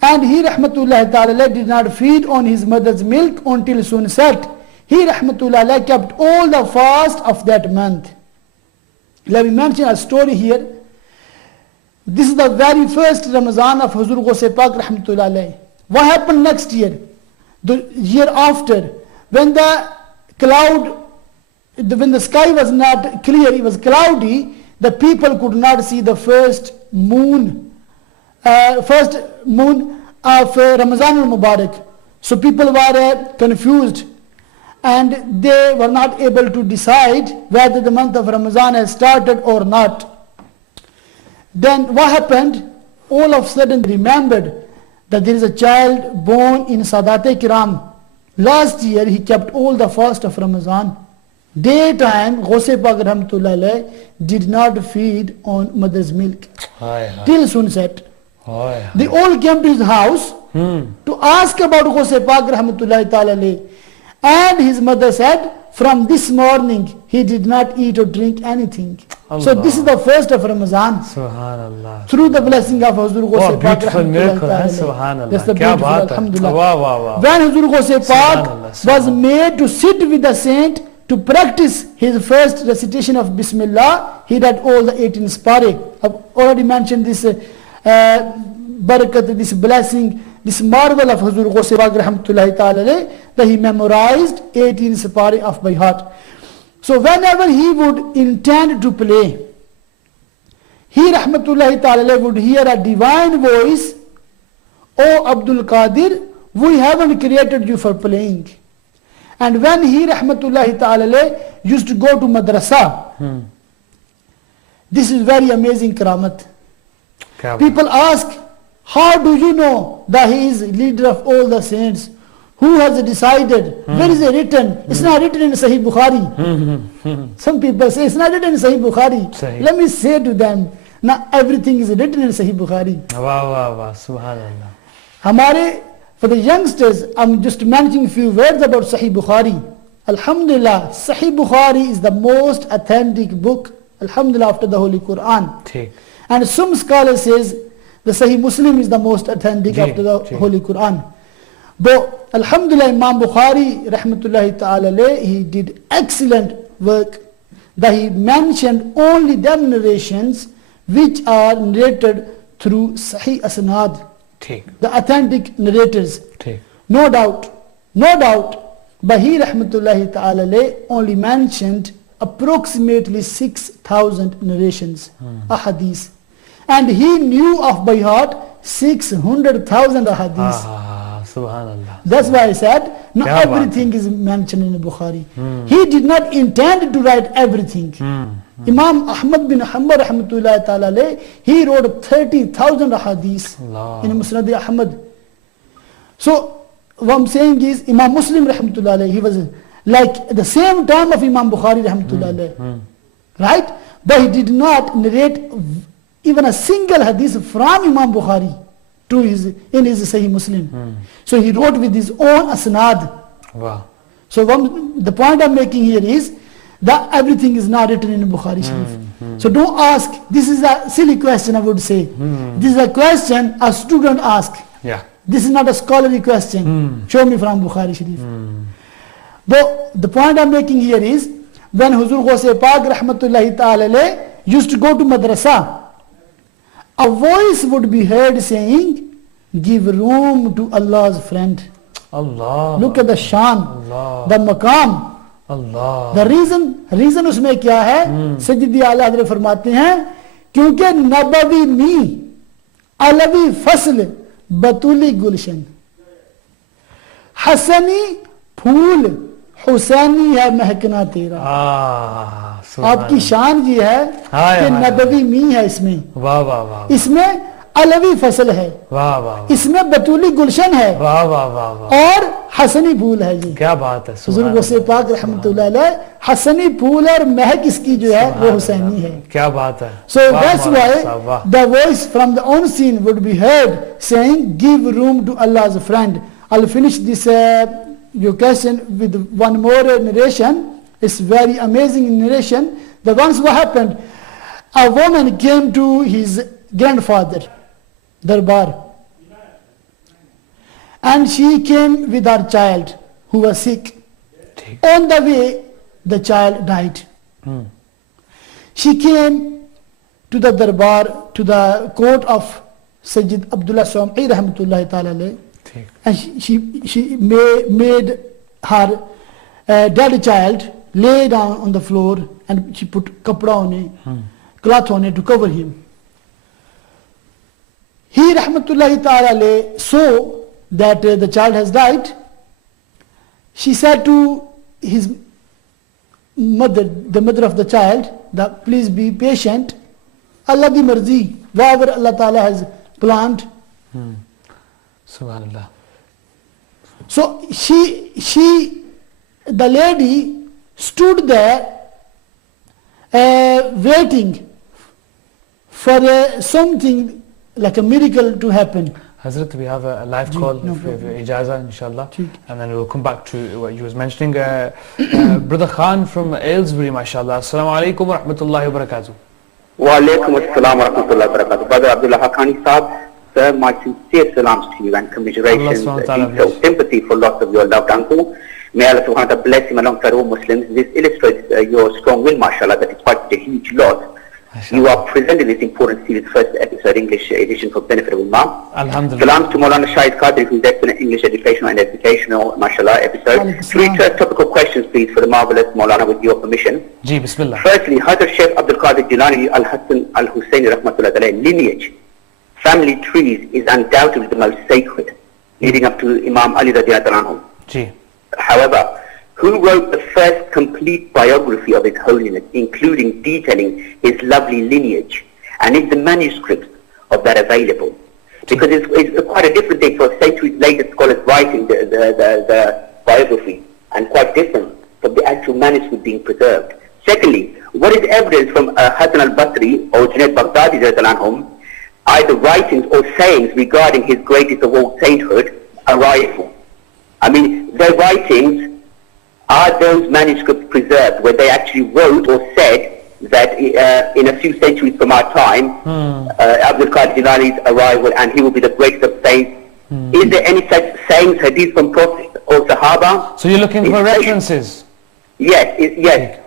And he rahmatullahi ta'ala did not feed on his mother's milk until sunset. He rahmatullahi kept all the fast of that month. Let me mention a story here. This is the very first Ramazan of Huzur Ghaus Pak rahmatullahi. What happened next year? The year after, when the sky was not clear, it was cloudy, the people could not see the first moon of Ramazan al-Mubarak. So people were confused and they were not able to decide whether the month of Ramadan has started or not. Then what happened? All of a sudden remembered that there is a child born in Sadat-e-Kiram. Last year he kept all the fast of Ramadan. Daytime, Ghaus Pak Rahmatullah Alayh did not feed on mother's milk till sunset. They all came to his house to ask about Ghaus Pak Rahmatullah Alayh. And his mother said, from this morning he did not eat or drink anything. Allah. So this is the first of Ramadan. Subhanallah. Through the blessing of Hazur Ghaus Pak beautiful miracle, Subhanallah. That's the beautiful, Alhamdulillah. Wow. When Hazur Ghaus Pak was made to sit with the saint to practice his first recitation of Bismillah, he read all the 18 Spareh. I've already mentioned this barakat, this blessing, this marvel of Hazur Ghaus Pak Rahmatullahi Ta'ala, that he memorized 18 Spareh off by heart. So whenever he would intend to play, he Rahmatullahi Ta'ala would hear a divine voice, "O Abdul Qadir, we haven't created you for playing." And when he Rahmatullahi Ta'ala used to go to madrasa, this is very amazing karamat. People ask, how do you know that he is leader of all the saints? Who has decided? Where is it written? It's not written in Sahih Bukhari. Some people say it's not written in Sahih Bukhari. Let me say to them, not everything is written in Sahih Bukhari. Wow, Subhanallah. For the youngsters, I'm just mentioning a few words about Sahih Bukhari. Alhamdulillah, Sahih Bukhari is the most authentic book, Alhamdulillah, after the Holy Quran. And some scholars says the Sahih Muslim is the most authentic after the Holy Quran. But Alhamdulillah, Imam Bukhari Rahmatullahi Ta'ala, he did excellent work, that he mentioned only them narrations which are narrated through Sahih Asnad, the authentic narrators. No doubt. But he Rahmatullahi Ta'ala only mentioned approximately 6,000 narrations, ahadith. And he knew of by heart 600,000 ahadith. Subhanallah. That's why I said, not everything is mentioned in Bukhari. He did not intend to write everything. Imam Ahmad bin Hanbal Rahmatullah Ta'ala, he wrote 30,000 hadiths in Musnad Ahmad. So what I'm saying is, Imam Muslim Rahmatullah, he was like at the same time of Imam Bukhari Rahmatullah, right? But he did not narrate even a single hadith from Imam Bukhari in his Sahih Muslim. So he wrote with his own asnad. Wow. So the point I'm making here is that everything is not written in Bukhari Sharif. So don't ask. This is a silly question, I would say. This is a question a student asks. This is not a scholarly question. Show me from Bukhari Sharif. But the point I'm making here is, when Huzur Ghaus Pak Rahmatullahi Ta'ala used to go to madrasa, a voice would be heard saying, "Give room to Allah's friend." Allah. Look at the shan, the maqam. Allah. The reason उसमें क्या है? सज्जिदी आला हज़रत फरमाते हैं, क्योंकि नबवी मी अलवी फसल बतूली गुलशन, हसनी फूल हुसैनी है महकना तेरा. आपकी शान ये है कि नबवी मी है इसमें. इसमें अलवी फसल है, इसमें बतूली गुलशन है, और हसनी फूल है. जी क्या बात है. हुज़ूर गौसे पाक रहमतुल्लाह अलैह, हसनी फूल और महक इसकी जो है वो हुसैनी है. क्या बात है. So that's why the voice from the unseen would be heard saying, "Give room to Allah's friend." I'll finish this your question with one more narration. It's very amazing narration. That once what happened, a woman came to his grandfather Darbar, and she came with her child who was sick. On the way, the child died. She came to the Darbar, to the court of Sayyid Abdullah Sam'i Rahmatullahi Ta'ala alayh, and she made her dead child lay down on the floor, and she put kapda on it, cloth on it to cover him. He Rahmatullahi Ta'ala saw that the child has died, she said to his mother, the mother of the child, that please be patient. Allah di marzi, whatever Allah Ta'ala has planned. Subhanallah. So the lady stood there waiting for something like a miracle to happen. Hazrat, we have a live call, no if ijazah, inshallah, Ji. and then we'll come back to what you was mentioning. Brother Khan from Aylesbury, mashallah. Assalamu alaikum wa rahmatullahi wa barakatuh. Wa alaikum assalam wa rahmatullahi wa barakatuh. Brother Abdullah Haqqani Saab, sir, my sincere salams to you and commiserations, deep sympathy for loss of your loved uncle. May Allah subhanahu wa ta'ala bless him alongside all Muslims. This illustrates your strong will, mashallah, that despite a huge loss, you are presenting this important series, first episode, English edition for benefit of Ummah. Alhamdulillah. Salams to Maulana Shahid Qadri, who's excellent English educational and educational, mashallah, episode. Three topical questions, please, for the marvelous Maulana, with your permission. Ji, bismillah. Firstly, Hazrat Sheikh Abdul Qadir Jilani Al-Hassan Al-Husayni rahmatullah alayhi lineage, family trees, is undoubtedly the most sacred, leading up to Imam Ali radiallahu anhu. Ji. However, who wrote the first complete biography of His Holiness, including detailing his lovely lineage, and is the manuscript of that available? Because it's quite a different thing for centuries later scholars writing the biography, and quite different from the actual manuscript being preserved. Secondly, what is evidence from Hassan al-Basri or Junaid Baghdadi radiallahu anhum, either writings or sayings regarding his greatest of all sainthood, arrival? I mean, their writings, are those manuscripts preserved where they actually wrote or said that in a few centuries from our time, Abdul Qadir Jilani's arrival and he will be the greatest of saints? Is there any such sayings, hadith from Prophet or Sahaba? So you're looking for references? Yes,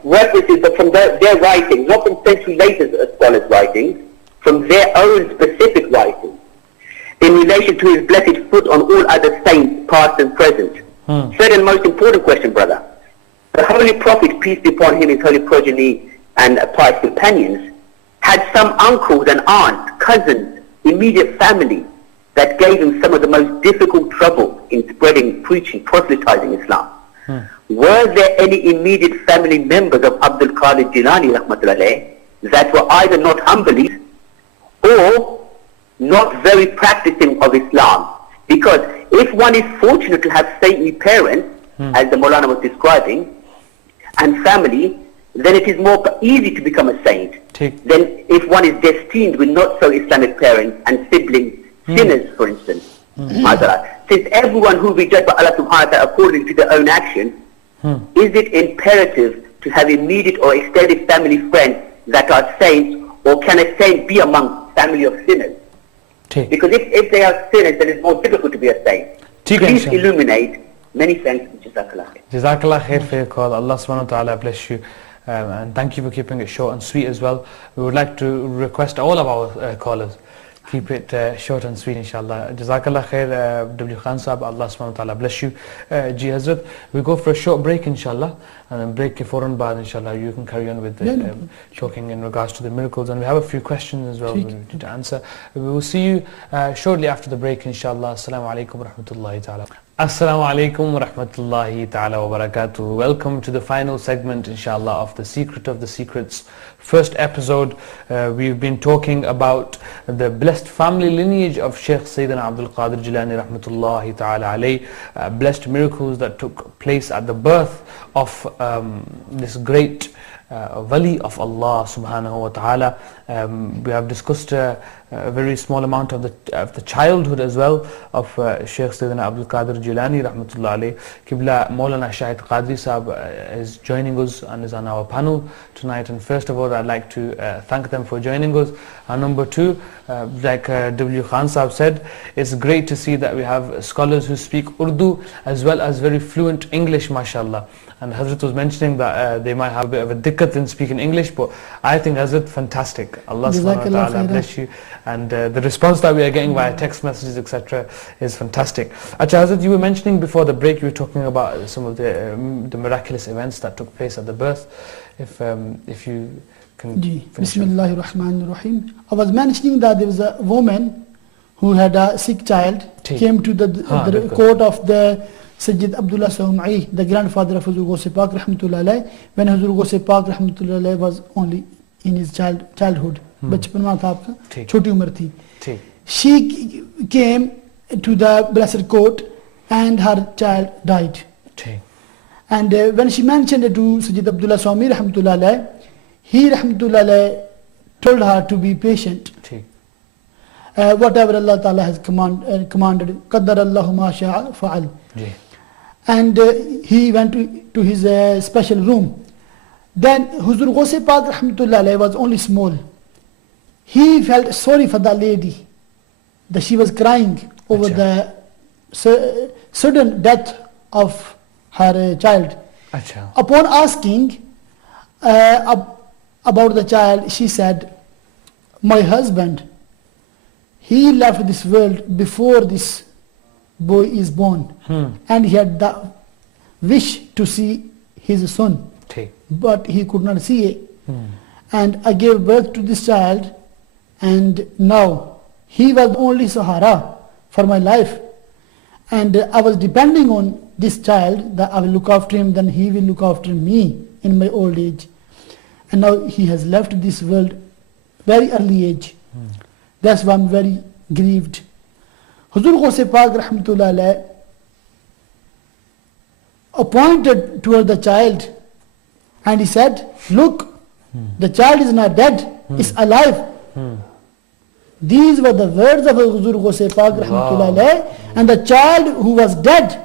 references, but from their writings, not from century later scholars' writings, from their own specific writings, in relation to his blessed foot on all other saints, past and present. Third and most important question, brother. The Holy Prophet, peace be upon him, his holy progeny and pious companions, had some uncles and aunts, cousins, immediate family that gave him some of the most difficult trouble in spreading, preaching, proselytizing Islam. Were there any immediate family members of Abdul Qadir Jilani rahmatullah that were either not humbly or not very practicing of Islam? Because if one is fortunate to have saintly parents, as the Maulana was describing, and family, then it is more easy to become a saint than if one is destined with not so Islamic parents and siblings, sinners, for instance. Since everyone who will be judged by Allah subhanahu wa ta'ala according to their own actions, is it imperative to have immediate or extended family friends that are saints, or can a saint be among family of sinners? Because if they are sinners, then it's more difficult to be a saint. Please illuminate. Many thanks. Jazakallah khair. Jazakallah khair for your call. Allah subhanahu wa ta'ala bless you. And thank you for keeping it short and sweet as well. We would like to request all of our callers, keep it short and sweet, inshallah. Jazakallah khair, W. Khan Sahab. Allah subhanahu wa ta'ala bless you. Ji Hazrat, we go for a short break, inshallah. And then break ke fauran baad, inshallah, you can carry on with the talking in regards to the miracles. And we have a few questions as well we need to answer. We will see you shortly after the break, inshallah. Assalamu alaikum wa rahmatullahi ta'ala. Assalamu alaikum wa rahmatullahi ta'ala wa barakatuh. Welcome to the final segment, inshallah, of The Secret of the Secrets. First episode, we've been talking about the blessed family lineage of Sheikh Sayyidina Abdul Qadir Jilani rahmatullahi ta'ala alayhi, blessed miracles that took place at the birth of this great wali of Allah subhanahu wa ta'ala. We have discussed a very small amount of the childhood as well of Sheikh Sayyidina Abdul Qadir Jilani rahmatullah alayhi. Qibla Maulana Shahid Qadri Sahab is joining us and is on our panel tonight, and first of all I'd like to thank them for joining us. And number two, like W. Khan Sahab said, it's great to see that we have scholars who speak Urdu as well as very fluent English, mashallah. And Hazrat was mentioning that they might have a bit of a dikkat in speaking English, but I think Hazrat, fantastic. Allah subhanahu wa ta'ala bless you. And the response that we are getting via text messages, etc. is fantastic. Acha Hazrat, you were mentioning before the break, you were talking about some of the miraculous events that took place at the birth. If you can finish. Bismillahir Rahmanir Rahim. I was mentioning that there was a woman who had a sick child, ठीक. came to the बिल्कुल. court of the Sayyid Abdullah Sawma'i, the grandfather of Huzur Ghaus Pak Rahmatullah Alayh, when Huzur Ghaus Pak Rahmatullah Alayh was only in his childhood. बचपन में था आपका, ठीक. छोटी उम्र थी. ठीक. She came to the blessed court and her child died. ठीक. And when she mentioned it to Sayyid Abdullah Sawmi Rahmatullah Alayh, he Rahmatullah Alayh told her to be patient. ठीक. Whatever Allah Ta'ala has commanded, Qaddar Allahu ma sha'a fa'al. Ji. And he went to his special room. Then Huzur Ghaus Pak Rahmatullah Alayh was only small. He felt sorry for the lady, that she was crying over Acha. the sudden death of her child. अच्छा. Upon asking about the child, she said, my husband, he left this world before this boy is born, and he had the wish to see his son, ठीक. but he could not see it. And I gave birth to this child, and now he was only Sahara for my life, and I was depending on this child, that I will look after him, then he will look after me in my old age. And now he has left this world very early age. That's why I'm very grieved. Huzur Ghaus Pak Rahmatullah Alayh appointed toward the child, and he said, look, the child is not dead, it's alive. These were the words of Huzur Ghaus Pak Rahmatullah Alayh, and the child who was dead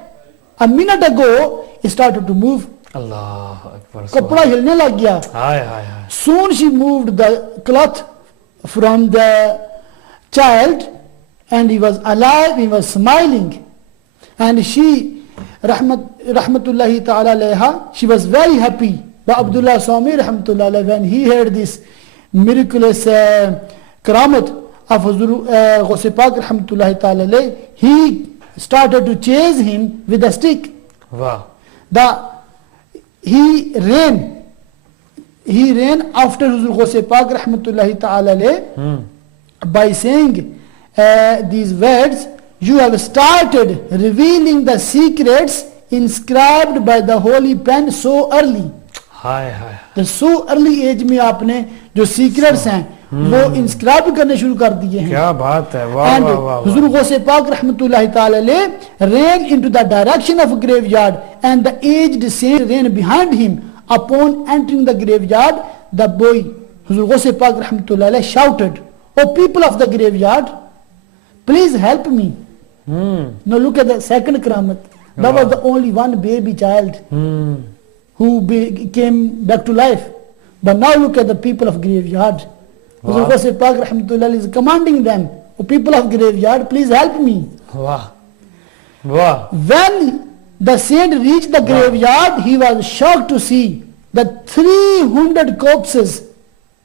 a minute ago started to move. Allah Akbar. Kapda hilne lag gaya. Hi hi hi. Soon she moved the cloth from the child, and he was alive, he was smiling. And she, Rahmatullahi Ta'ala Alayha, she was very happy. But Abdullah Sawmi Rahmatullah Alayh, when he heard this miraculous karamat of Huzur Ghaus Pak Rahmatullahi Ta'ala Alayh, he started to chase him with a stick. वाह. He ran after Huzur Ghaus Pak Rahmatullahi Ta'ala Alayh by saying these words, you have started revealing the secrets inscribed by the holy pen so early. Hi hi. The so early age में आपने जो secrets हैं वो inscribe करने शुरू कर दिए हैं. क्या बात है. वाह And वाह वाह. Huzur Ghaus Pak Rahmatullahi Ta'ala Alayh ran into the direction of graveyard, and the aged saint ran behind him. Upon entering the graveyard, the boy Huzur Ghaus Pak Rahmatullahi Alayh shouted, "O people of the graveyard, please help me." Now look at the second karamat. That was the only one baby child who came back to life. But now look at the people of graveyard. Huzur Ghaus Pak Rahmatullahi is commanding them, "O people of graveyard, please help me." वाह वाह. When the saint reached the graveyard, he was shocked to see that 300 corpses,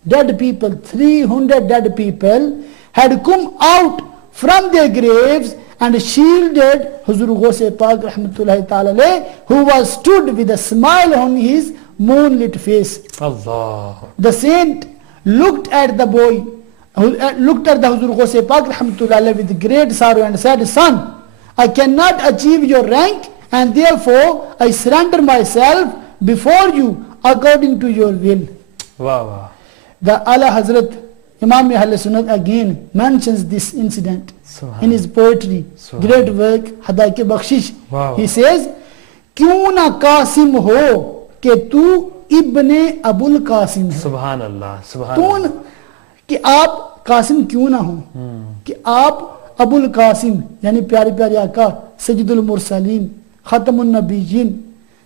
dead people, 300 dead people had come out from their graves and shielded Huzur Ghaus Pak Rahmatullahi Ta'ala Alayh, who was stood with a smile on his moonlit face. Allah. The saint looked at the boy, looked at the Huzur Ghaus Pak Rahmatullahi Alayh with great sorrow and said, "Son, I cannot achieve your rank, and therefore I surrender myself before you according to your will." वाह वाह. The Ala Hazrat Imam Ahl Sunnat again mentions this incident in his poetry, great work Hadaik Bakshish. Wow. He says, "क्यों ना कासिम हो कि तू इब्ने अबुल कासिम है." सुभान अल्लाह. सुभान तू अल्लाह. कि आप कासिम क्यों ना हो, कि आप अबुल कासिम यानी प्यारे प्यारे आका सज्जिदुल मुरसलीन खतमुन नबीयीन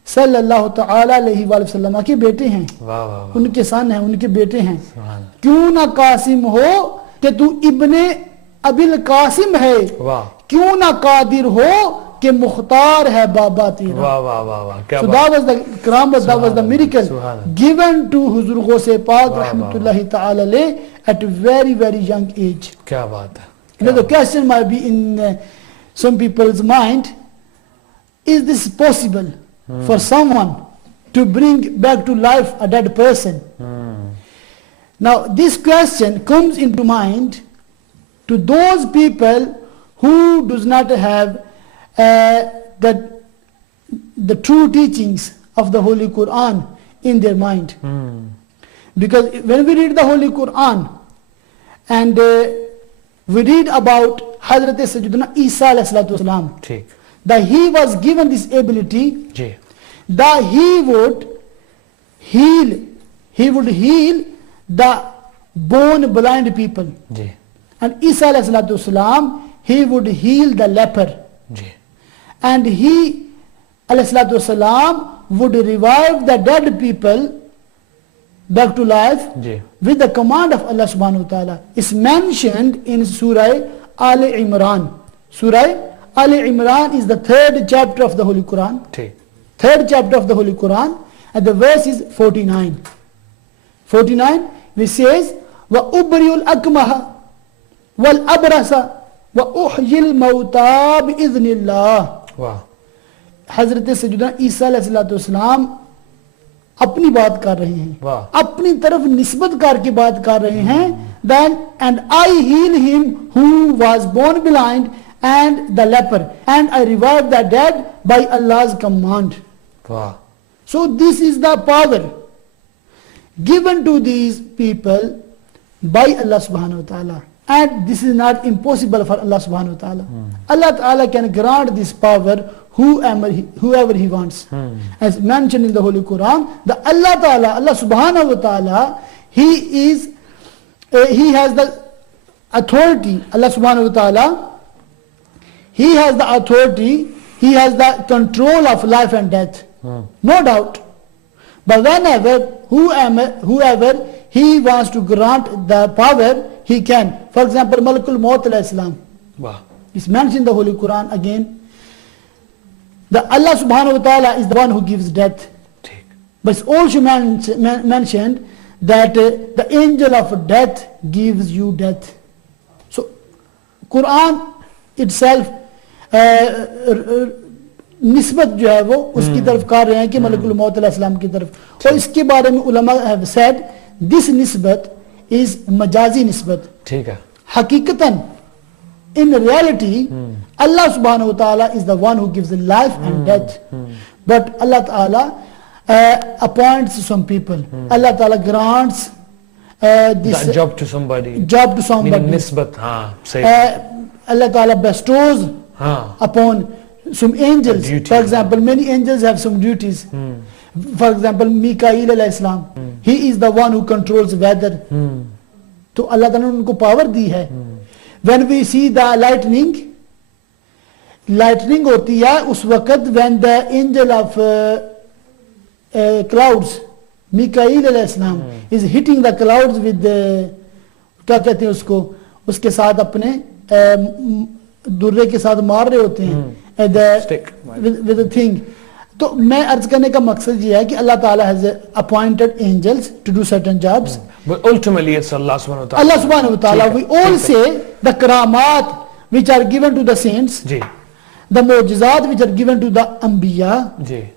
सल्लल्लाहु तआला अलैहि वसल्लम के बेटे हैं, वाह वाह वाह. उनके सन हैं, उनके बेटे हैं. सुभान. क्यों ना कासिम हो कि तू इब्ने अबिल कासिम है, वाह क्यों ना कादिर हो कि मुख्तार है बाबा तेरा. वाह वाह वाह वाह. क्या So बात. that was the karamat, that was the miracle Subhanallah. given to Huzur Ghaus Pak Wow, Rahmatullahi Ta'ala Alayh at a very very young age. क्या बात है. Now the question might be in some people's mind, is this possible for someone to bring back to life a dead person? Now this question comes into mind to those people who does not have the true teachings of the Holy Quran in their mind. Because when we read the Holy Quran and we read about Hazrat Sayyidina Isa alayhi salatu wasalam, ठीक that he was given this ability ji that he would heal the born blind people. Ji And Isa alayhi salatu wasalam, he would heal the leper. Ji And he alayhi salatu wasalam would revive the dead people back to life ji with the command of Allah subhanahu wa ta'ala. It's mentioned in Surah Ali Imran. Surah Ali Imran is the 3rd chapter of the Holy Quran. ठीक 3rd chapter of the Holy Quran, and the verse is 49. 49, which says, وَأُبْرِيُ الْأَكْمَهَ وَالْأَبْرَسَ وَأُحْيِي الْمَوْتَى بِإِذْنِ اللَّهِ. वाह हजरत सैयदना ईसा अलैहिस्सलाम अपनी बात कर रहे हैं, वाह अपनी तरफ निस्बत करके बात कर रहे हैं. Then and I heal him who was born blind and the leper, and I revive the dead by Allah's command. वाह So this is the power given to these people by Allah subhanahu wa ta'ala, and this is not impossible for Allah subhanahu wa ta'ala. Allah ta'ala can grant this power whoever he wants. As mentioned in the Holy Quran, the Allah ta'ala, Allah subhanahu wa ta'ala, he has the authority. Allah subhanahu wa ta'ala, he has the authority, he has the control of life and death, no doubt. But whoever he wants to grant the power, he can. For example, Malakul Maut alayhi salam, वाह it's mentioned in the Holy Quran again. The Allah subhanahu wa ta'ala is the one who gives death. ठीक But it's also mentioned that the angel of death gives you death. So Quran itself निस्बत जो है वो उसकी तरफ कर रहे हैं कि मलकुल मौत अलैहि सलाम की तरफ. और इसके बारे में उलमा have said this nisbat is majazi nisbat. ठीक है Hakikatan, in reality, Allah subhanahu wa ta'ala is the one who gives life and death. But Allah ta'ala appoints some people. Allah ta'ala grants this that job to somebody somebody. meaning nisbat हाँ सही Allah ta'ala bestows हाँ upon some angels. A duty. For example, many angels have some duties. For example, Mikail alayhi salam, he is the one who controls weather. तो अल्लाह ताला ने उनको power दी है. When we see the lightning होती है उस वक़्त when the angel of clouds, Mikail alayhi salam, is hitting the clouds with the, क्या कहते हैं उसको, उसके साथ अपने दुर्रे के साथ मार रहे होते हैं Stick. with a thing. तो मैं अर्ज करने का मकसद ये है कि अल्लाह ताला has appointed angels to do certain jobs. but ultimately it's Allah subhanahu wa ta'ala. Allah subhanahu wa ta'ala, we all say the karamat which are given to the saints, ji the mu'jizat which are given to the anbiya, ji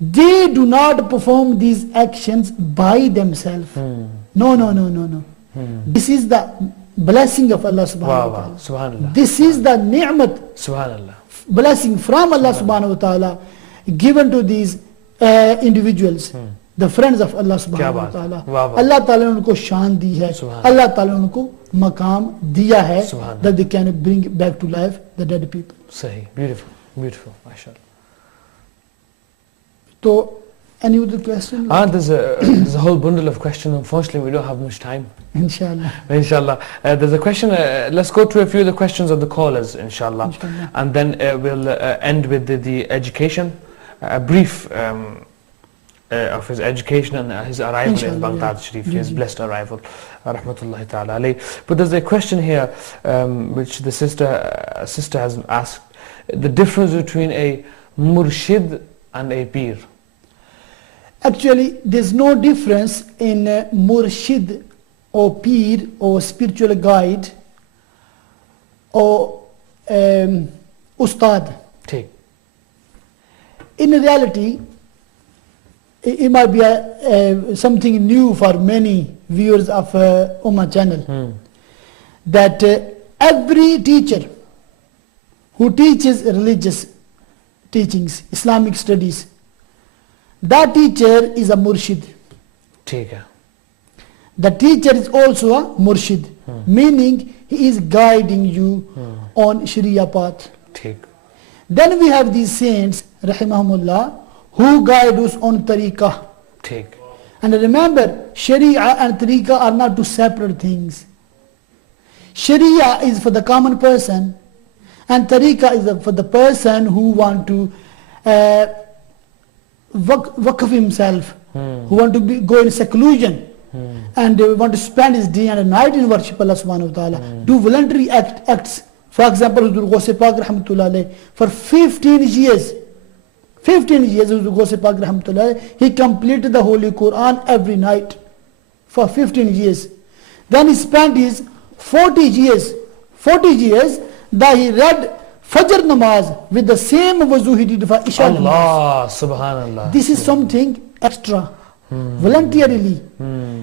they do not perform these actions by themselves. No. This is the blessing of Allah subhanahu वाह wa वाह ta'ala. subhanallah This is the ni'mat, subhanallah blessing from Allah subhanahu wa ta'ala given to these individuals, the friends of Allah subhanahu wa बात है. ta'ala. वाह वाह. Allah ta'ala ने उनको शान दी है, सुभान Allah ta'ala ने उनको मकाम दिया है, सुभान that they can bring back to life the dead people. सही beautiful mashallah. So any other question? There's a whole bundle of questions. Unfortunately we don't have much time. Inshallah. Inshallah. There's a question, let's go through a few of the questions of the callers, inshallah. Inshallah. And then we'll end with the education, a brief of his education and his arrival in Inshallah, Baghdad yeah. Sharif, his blessed arrival, rahmatullahi ta'ala alayhi. But there's a question here which the sister has asked, the difference between a murshid and a peer. Actually, there's no difference in murshid or peer or spiritual guide or ustad. ठीक In reality, it might be something new for many viewers of Ummah channel, that every teacher who teaches religious teachings, Islamic studies, that teacher is a murshid. ठीक है. The teacher is also a murshid, meaning he is guiding you on Sharia path. ठीक. Then we have these saints, rahimahumullah, who guide us on tariqah. ठीक. And remember, Sharia and tariqah are not two separate things. Sharia is for the common person, and tariqah is for the person who want to waqf himself, who want to go in seclusion, and want to spend his day and night in worship Allah subhanahu wa ta'ala, do voluntary acts. For example, Huzur Ghaus Pak rahmatullah alayh, for 15 years, Huzur Ghaus Pak rahmatullah alayh, he completed the Holy Quran every night for 15 years. Then he spent his 40 years that he read Fajr namaz with the same wuzu he did for Isha namaz. Allah, subhanallah. This is something extra, voluntarily.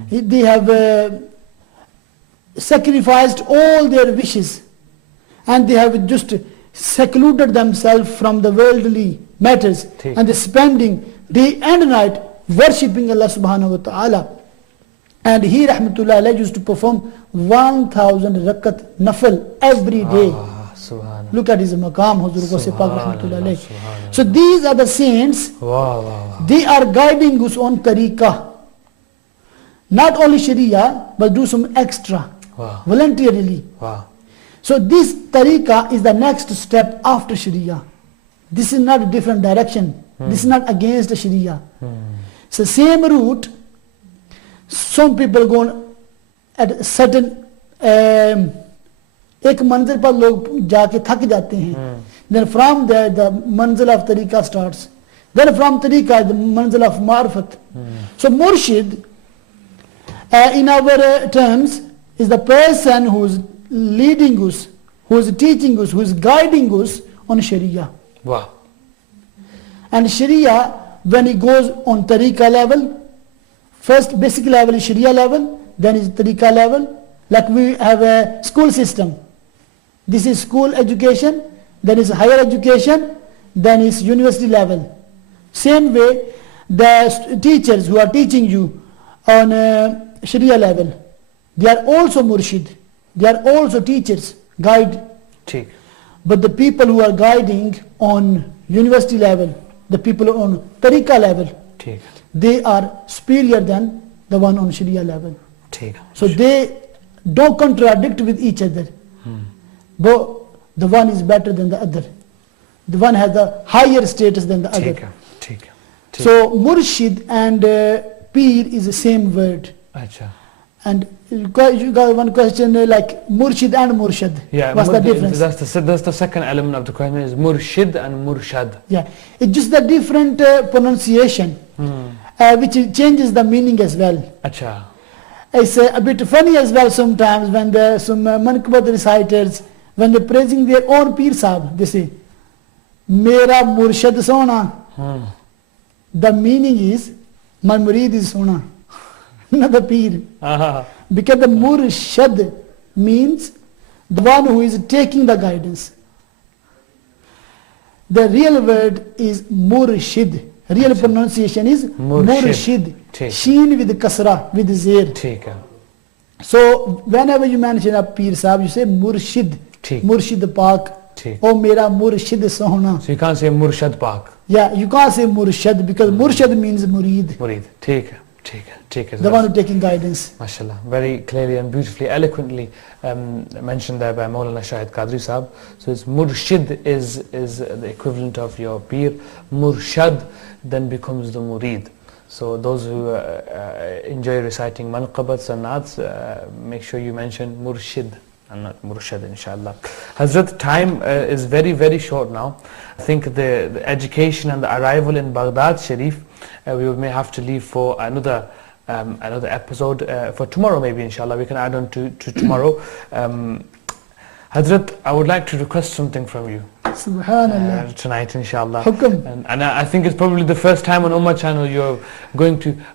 They have sacrificed all their wishes, and they have just secluded themselves from the worldly matters, and they're spending day and night worshipping Allah subhanahu wa ta'ala. And he rahmatullah alayhi used to perform 1000 rakat nafil every day. Subhanallah. Look at his maqam, Huzur Ghaus Pak rahmatullah alayhi. So these are the saints. Wow. They are guiding us on tariqah. Not only Sharia, but do some extra, voluntarily. Wow. So this tariqah is the next step after Sharia. This is not a different direction. This is not against the Sharia. It's the same route. Some people go on at a certain एक मंजिल पर लोग जाके थक जाते हैं. Then from there the manzil of tariqah starts. Then from tariqah the manzil of marifat. So murshid in our terms is the person who is leading us, who is teaching us, who is guiding us on Sharia. Wow. And Sharia, when it goes on tariqah level, first basic level is Sharia level, then is tariqah level. Like we have a school system. This is school education, then is higher education, then is university level. Same way, the teachers who are teaching you on Sharia level, they are also murshid. They are also teachers, guide. ठीक. But the people who are guiding on university level, the people on tariqah level, ठीक. they are superior than the one on Sharia level. ठीक. So they don't contradict with each other. But the one is better than the other. The one has a higher status than the other. ठीक. So murshid and peer is the same word. अच्छा. And you got one question like murshid and murshad. Yeah, what's the difference? That's the second element of the question is murshid and murshad. Yeah, it's just the different pronunciation, which changes the meaning as well. अच्छा. It's a bit funny as well sometimes when some manqabat reciters, when they're praising their own Peer Sahib, they say, Mera Murshad Sona. The meaning is, my Murid is Sona, not the Peer. Because the Murshad means the one who is taking the guidance. The real word is Murshid. Real pronunciation is Murshid. Sheen with kasra, with zir. ठीक है. So whenever you mention a Peer Sahib, you say Murshid. Murshid Pak. Oh, Mera Murshid Sohna. So you can't say Murshad Pak. Yeah, you can't say Murshad because Murshad means Murid. Murid. ठीक है. The one who taking guidance. MashaAllah. Very clearly and beautifully, eloquently mentioned there by Maulana Shahid Qadri Sahib. So it's Murshid is the equivalent of your Peer. Murshad then becomes the Murid. So those who enjoy reciting manqabats and naats, make sure you mention Murshid and not Murshad, inshallah. Hazrat, time is very, very short now. I think the education and the arrival in Baghdad Sharif, we may have to leave for another episode for tomorrow maybe, inshallah. We can add on to tomorrow. Hazrat, I would like to request something from you Subhanallah. tonight, inshallah. Hukum. And I think it's probably the first time on Ummah channel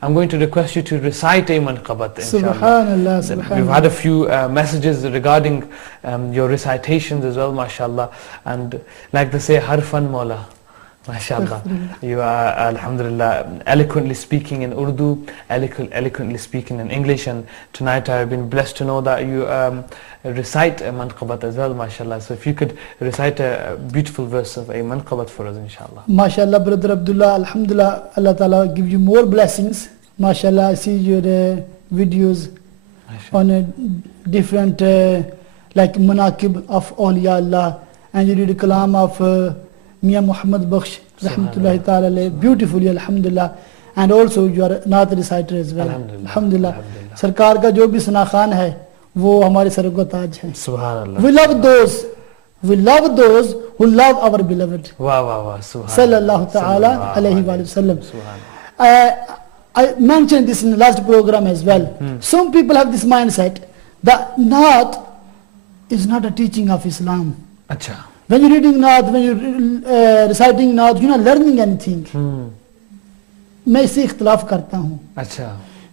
I'm going to request you to recite a manqabat, inshallah. Subhanallah. We've Subhanallah. had a few messages regarding your recitations as well, mashallah. And like they say, harfan mawla. MashaAllah. You are, alhamdulillah, eloquently speaking in Urdu, eloquently speaking in English, and tonight I have been blessed to know that you recite a manqabat as well, mashallah. So if you could recite a beautiful verse of a manqabat for us, inshallah. MashaAllah, Brother Abdullah, alhamdulillah, Allah Ta'ala give you more blessings. MashaAllah, I see your videos on different like manaqib of awliya Allah, and you read a kalam of Mian Muhammad Bakhsh, rahmatullahi ta'ala, beautifully, alhamdulillah. And also you are naat reciter as well. Alhamdulillah. Sarkar ka jo bhi sana khan hai, wo hamare sar ko taaj hai. Subhanallah. We love those who love our beloved. Wow, wow, wow. Subhanallah. Sallallahu ta'ala alayhi wa sallam. Subhanallah. I mentioned this in the last program as well. Some people have this mindset that naat is not a teaching of Islam. Acha. When you're reading naat, when you're reciting naat, you're not learning anything. میں اس سے اختلاف کرتا ہوں. اچھا.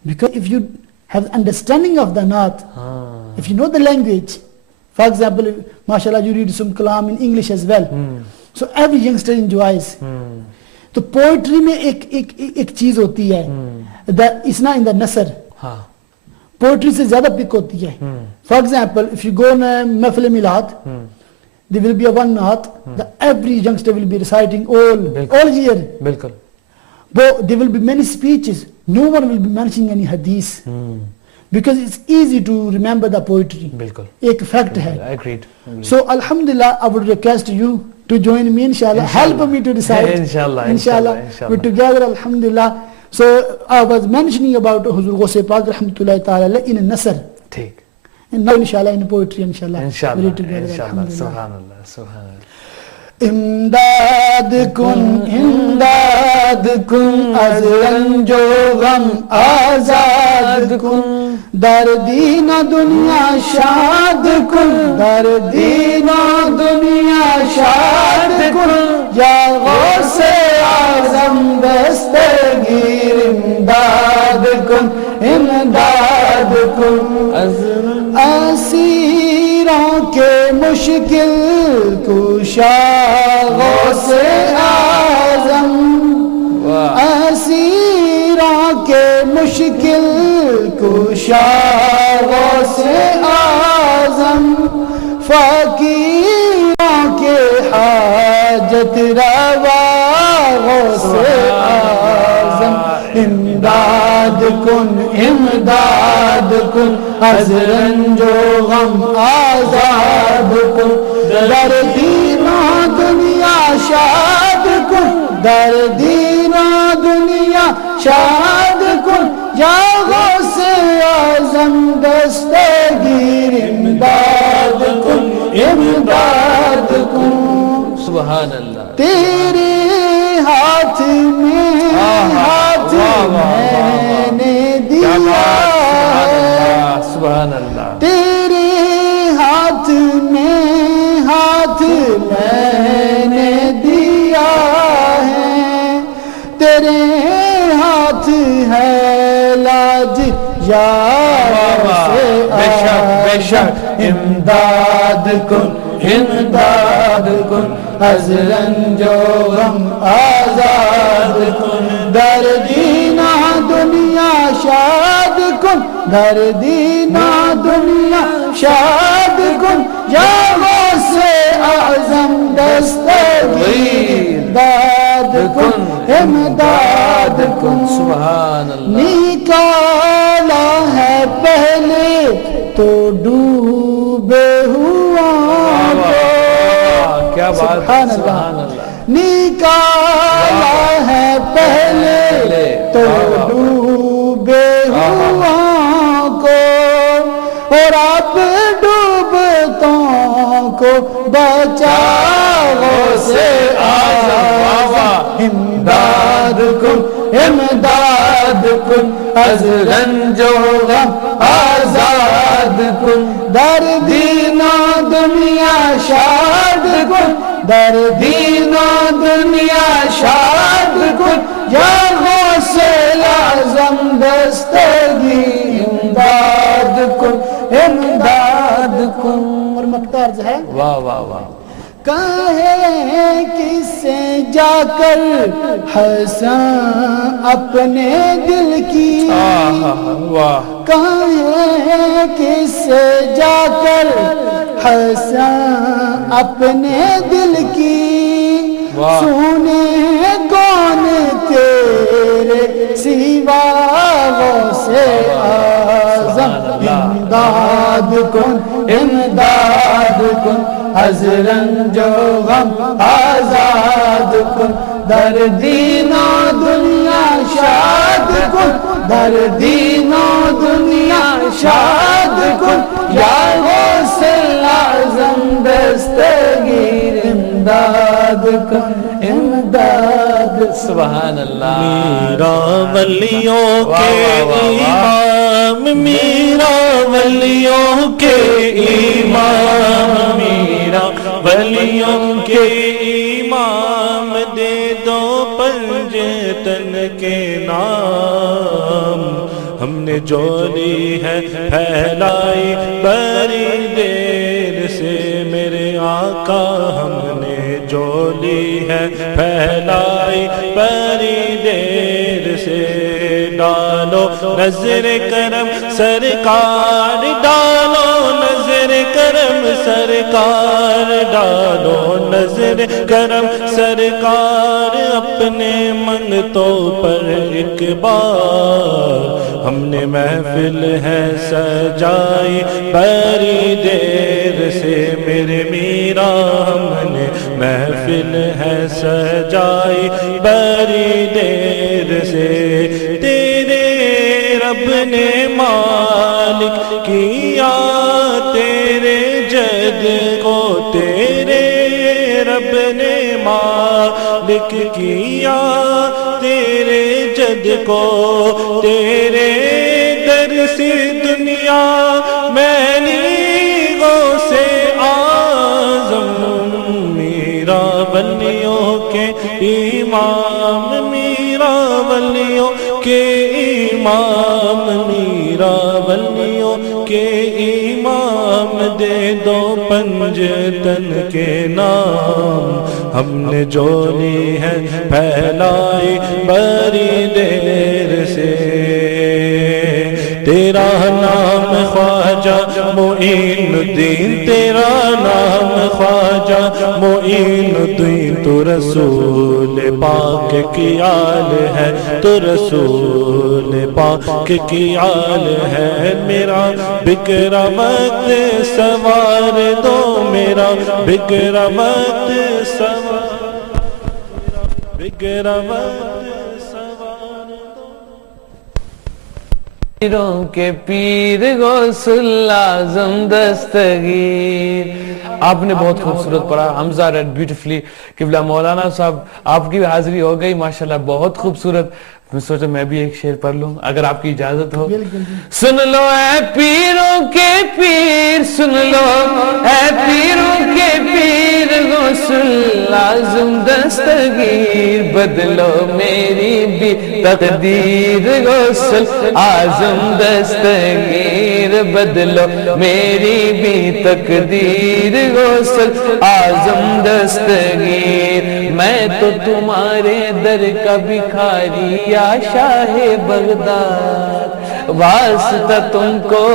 Because if you have understanding of the naat, if you know the language, for example, mashallah, you read some kalam in English as well. So every youngster enjoys. تو poetry میں ایک چیز ہوتی ہے, it's not in the nasr. Poetry سے زیادہ پک ہوتی ہے. For example, if you go on محفل میلاد, there will be a one naat that every youngster will be reciting all year. بالکل. But there will be many speeches. No one will be mentioning any hadith. Because it's easy to remember the poetry. بالکل. ایک fact ہے. Agreed. So alhamdulillah, I would request you to join me, inshallah. Help me to recite. Inshallah. We're together, alhamdulillah. So I was mentioning about Huzur Ghaus Pak rahmatullahi ta'ala in a nasr. ٹھیک. And now inshallah in poetry, inshallah. Inshallah. We're together, Inshallah. alhamdulillah. Subhanallah. Subhanallah. امداد کن از رنج و غم آزاد کن, در دین دنیا شاد کن, در دین دنیا شاد کن, یا غوث اعظم دستگیر امداد کن, امداد کن, اسیروں کے مشکل کشا غوث اعظم, اسیروں کے مشکل کشا غوث اعظم, فقیروں کے حاجت روا غوث اعظم, امداد کن, امداد کن, از رنج و غم آزاد کن, در دین و دنیا شاد کن, در دین و دنیا شاد کن, یا غوث اعظم دستگیر امداد کن, امداد کن. سبحان اللہ. تیرے ہاتھ میں ہاتھ میں نے دیا ہے, سبحان اللہ. تیرے ہاتھ میں ہاتھ میں نے دیا ہے, تیرے ہاتھ ہے لاج یا بے شک امداد کن, امداد کن, از رنج و غم آزاد کن, در دین دنیا شاد کن, در دین دنیا شاد کن, یا غوث اعظم دستگیر امداد کن, امداد کن. سبحان اللہ. نکالا ہے پہلے تو ڈوبے ہوا کو, کیا بات. سبحان اللہ. نکالا ہے پہلے تو ڈوبے ہوا کو, اور اب ڈوبتوں کو بچا غوث اعظم, امداد کن, امداد کن, از رنج و غم آزاد کن, در دین و دنیا شاد کن، در دین و دنیا شاد کن، یا غوث اعظم دستگیر امداد کن، امداد کن. اور مقطع ہے واہ واہ واہ. کہے کس سے جا کر حسن اپنے دل کی، واہ. کہے کس سے جا کر حسن اپنے دل کی، واہ. سونے کون تیرے سوا غوث اعظم امداد کن، امداد کن، از رنج و غم آزاد کن، در دین و دنیا شاد کن، در دین و دنیا شاد کن، یا غوث اعظم دستگیر امداد کن، امداد. سبحان اللہ. میرا ولیوں کے امام، میرا ولیوں کے امام، میرا ولیوں کے امام، دے دو پنجتن کے نام. ہم نے جو لی ہے پھیلائی بڑی دیر سے میرے آقا، ہم نے جو لی ہے پھیلائی بڑی دیر سے. ڈالو نظر کرم سرکار، ڈالو نظر کرم سرکار، ڈالو نظر کرم سرکار، اپنے منتوں پر ایک بار. ہم نے محفل ہے سجائی بڑی دیر سے میرے میرا، ہم نے محفل ہے سجائی بڑی دیر سے. تیرے رب نے مالک کیا تیرے جد کو، تیرے رب نے مالک کیا تیرے جد کو، تیرے در سے دنیا میں نے غوث اعظم. میرا ولیوں کے امام، میرا ولیوں کے امام، میرا ولیوں کے امام، دے دو پنجتن کے نام. ہم نے جو لی ہے پھیلائی بڑی دیر سے. تیرا نام خواجہ معین الدین، تیرا نام خواجہ معین الدین، تو رسول پاک کی آل ہے، تو رسول پاک کی آل ہے. میرا بکرا مت سوار دو، میرا بکرا مت سوار، بکرا مت سوار دو. پیروں کے پیر غوث الاعظم دستگیر. آپ نے بہت خوبصورت پڑھا. حمزہ read beautifully. قبلہ مولانا صاحب آپ کی حاضری ہو گئی ماشاءاللہ، بہت خوبصورت. میں سوچا میں بھی ایک شعر پڑھ لوں اگر آپ کی اجازت ہو. سن لو اے پیروں کے پیر، سن لو اے پیروں کے پیر، غوث الاعظم دستگیر، بدلو میری بھی تقدیر، غوث الاعظم دستگیر، بدلو میری بھی تقدیر، غوث الاعظم دستگیر. میں تو تمہارے در کا بھکاری یا شاہ بغداد، واسطہ تم کو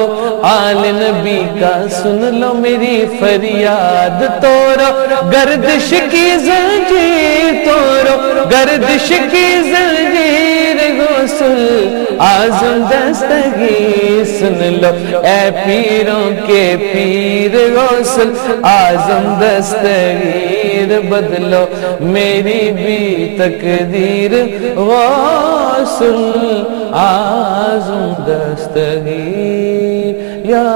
آل نبی کا، سن لو میری فریاد. توڑو گردش کی زنجیر، توڑو گردش کی زنجیر، غوث الاعظم دستگیر. سن لو اے پیروں کے پیر، غوث الاعظم دستگیر، بدلو میری بھی تقدیر، غوث الاعظم دستگیر یا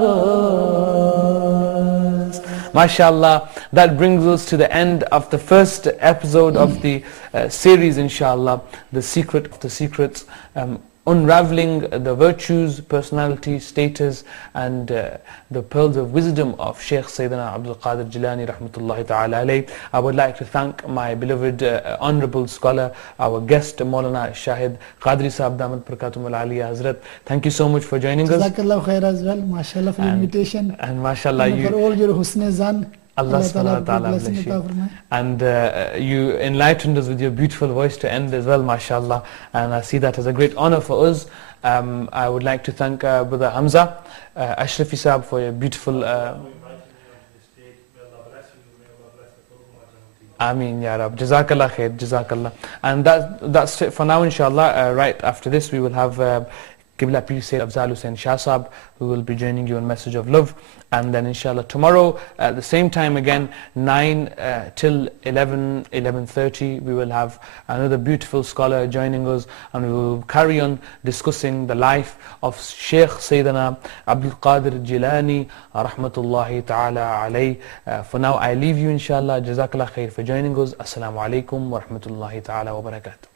غوث. MashaAllah, that brings us to the end of the first episode of the series, inshallah, The Secret of the Secrets. unraveling the virtues, personality, status, and the pearls of wisdom of Shaykh Sayyidina Abdul Qadir Jilani rahmatullahi ta'ala alayh. I would like to thank my beloved honorable scholar, our guest Maulana Shahid Qadri Sahab Damat Barakatum al-Aliyah Hazrat. Thank you so much for joining us. Jazakallah khair as well. MashaAllah for the invitation. And mashallah, And for all your husn zan. Allah subhanahu wa ta'ala bless you. And you enlightened us with your beautiful voice to end as well, mashallah. And I see that as a great honor for us. I would like to thank Brother Hamza, Ashrafi Sahab, for your beautiful... Ameen Ya Rab. Jazakallah khair, Jazakallah. And that's it for now, inshallah. Right after this, we will have Qibla Pir Sayyid Afzal Hussain Shah Sahab, who will be joining you on Message of Love. And then inshallah tomorrow at the same time again, 9 till 11:30, we will have another beautiful scholar joining us, and we will carry on discussing the life of Shaykh Sayyidina Abdul Qadir Jilani rahmatullahi ta'ala alayh. For now I leave you, inshallah. Jazakallah khair for joining us. Assalamu alaikum wa rahmatullahi ta'ala wa barakatuh.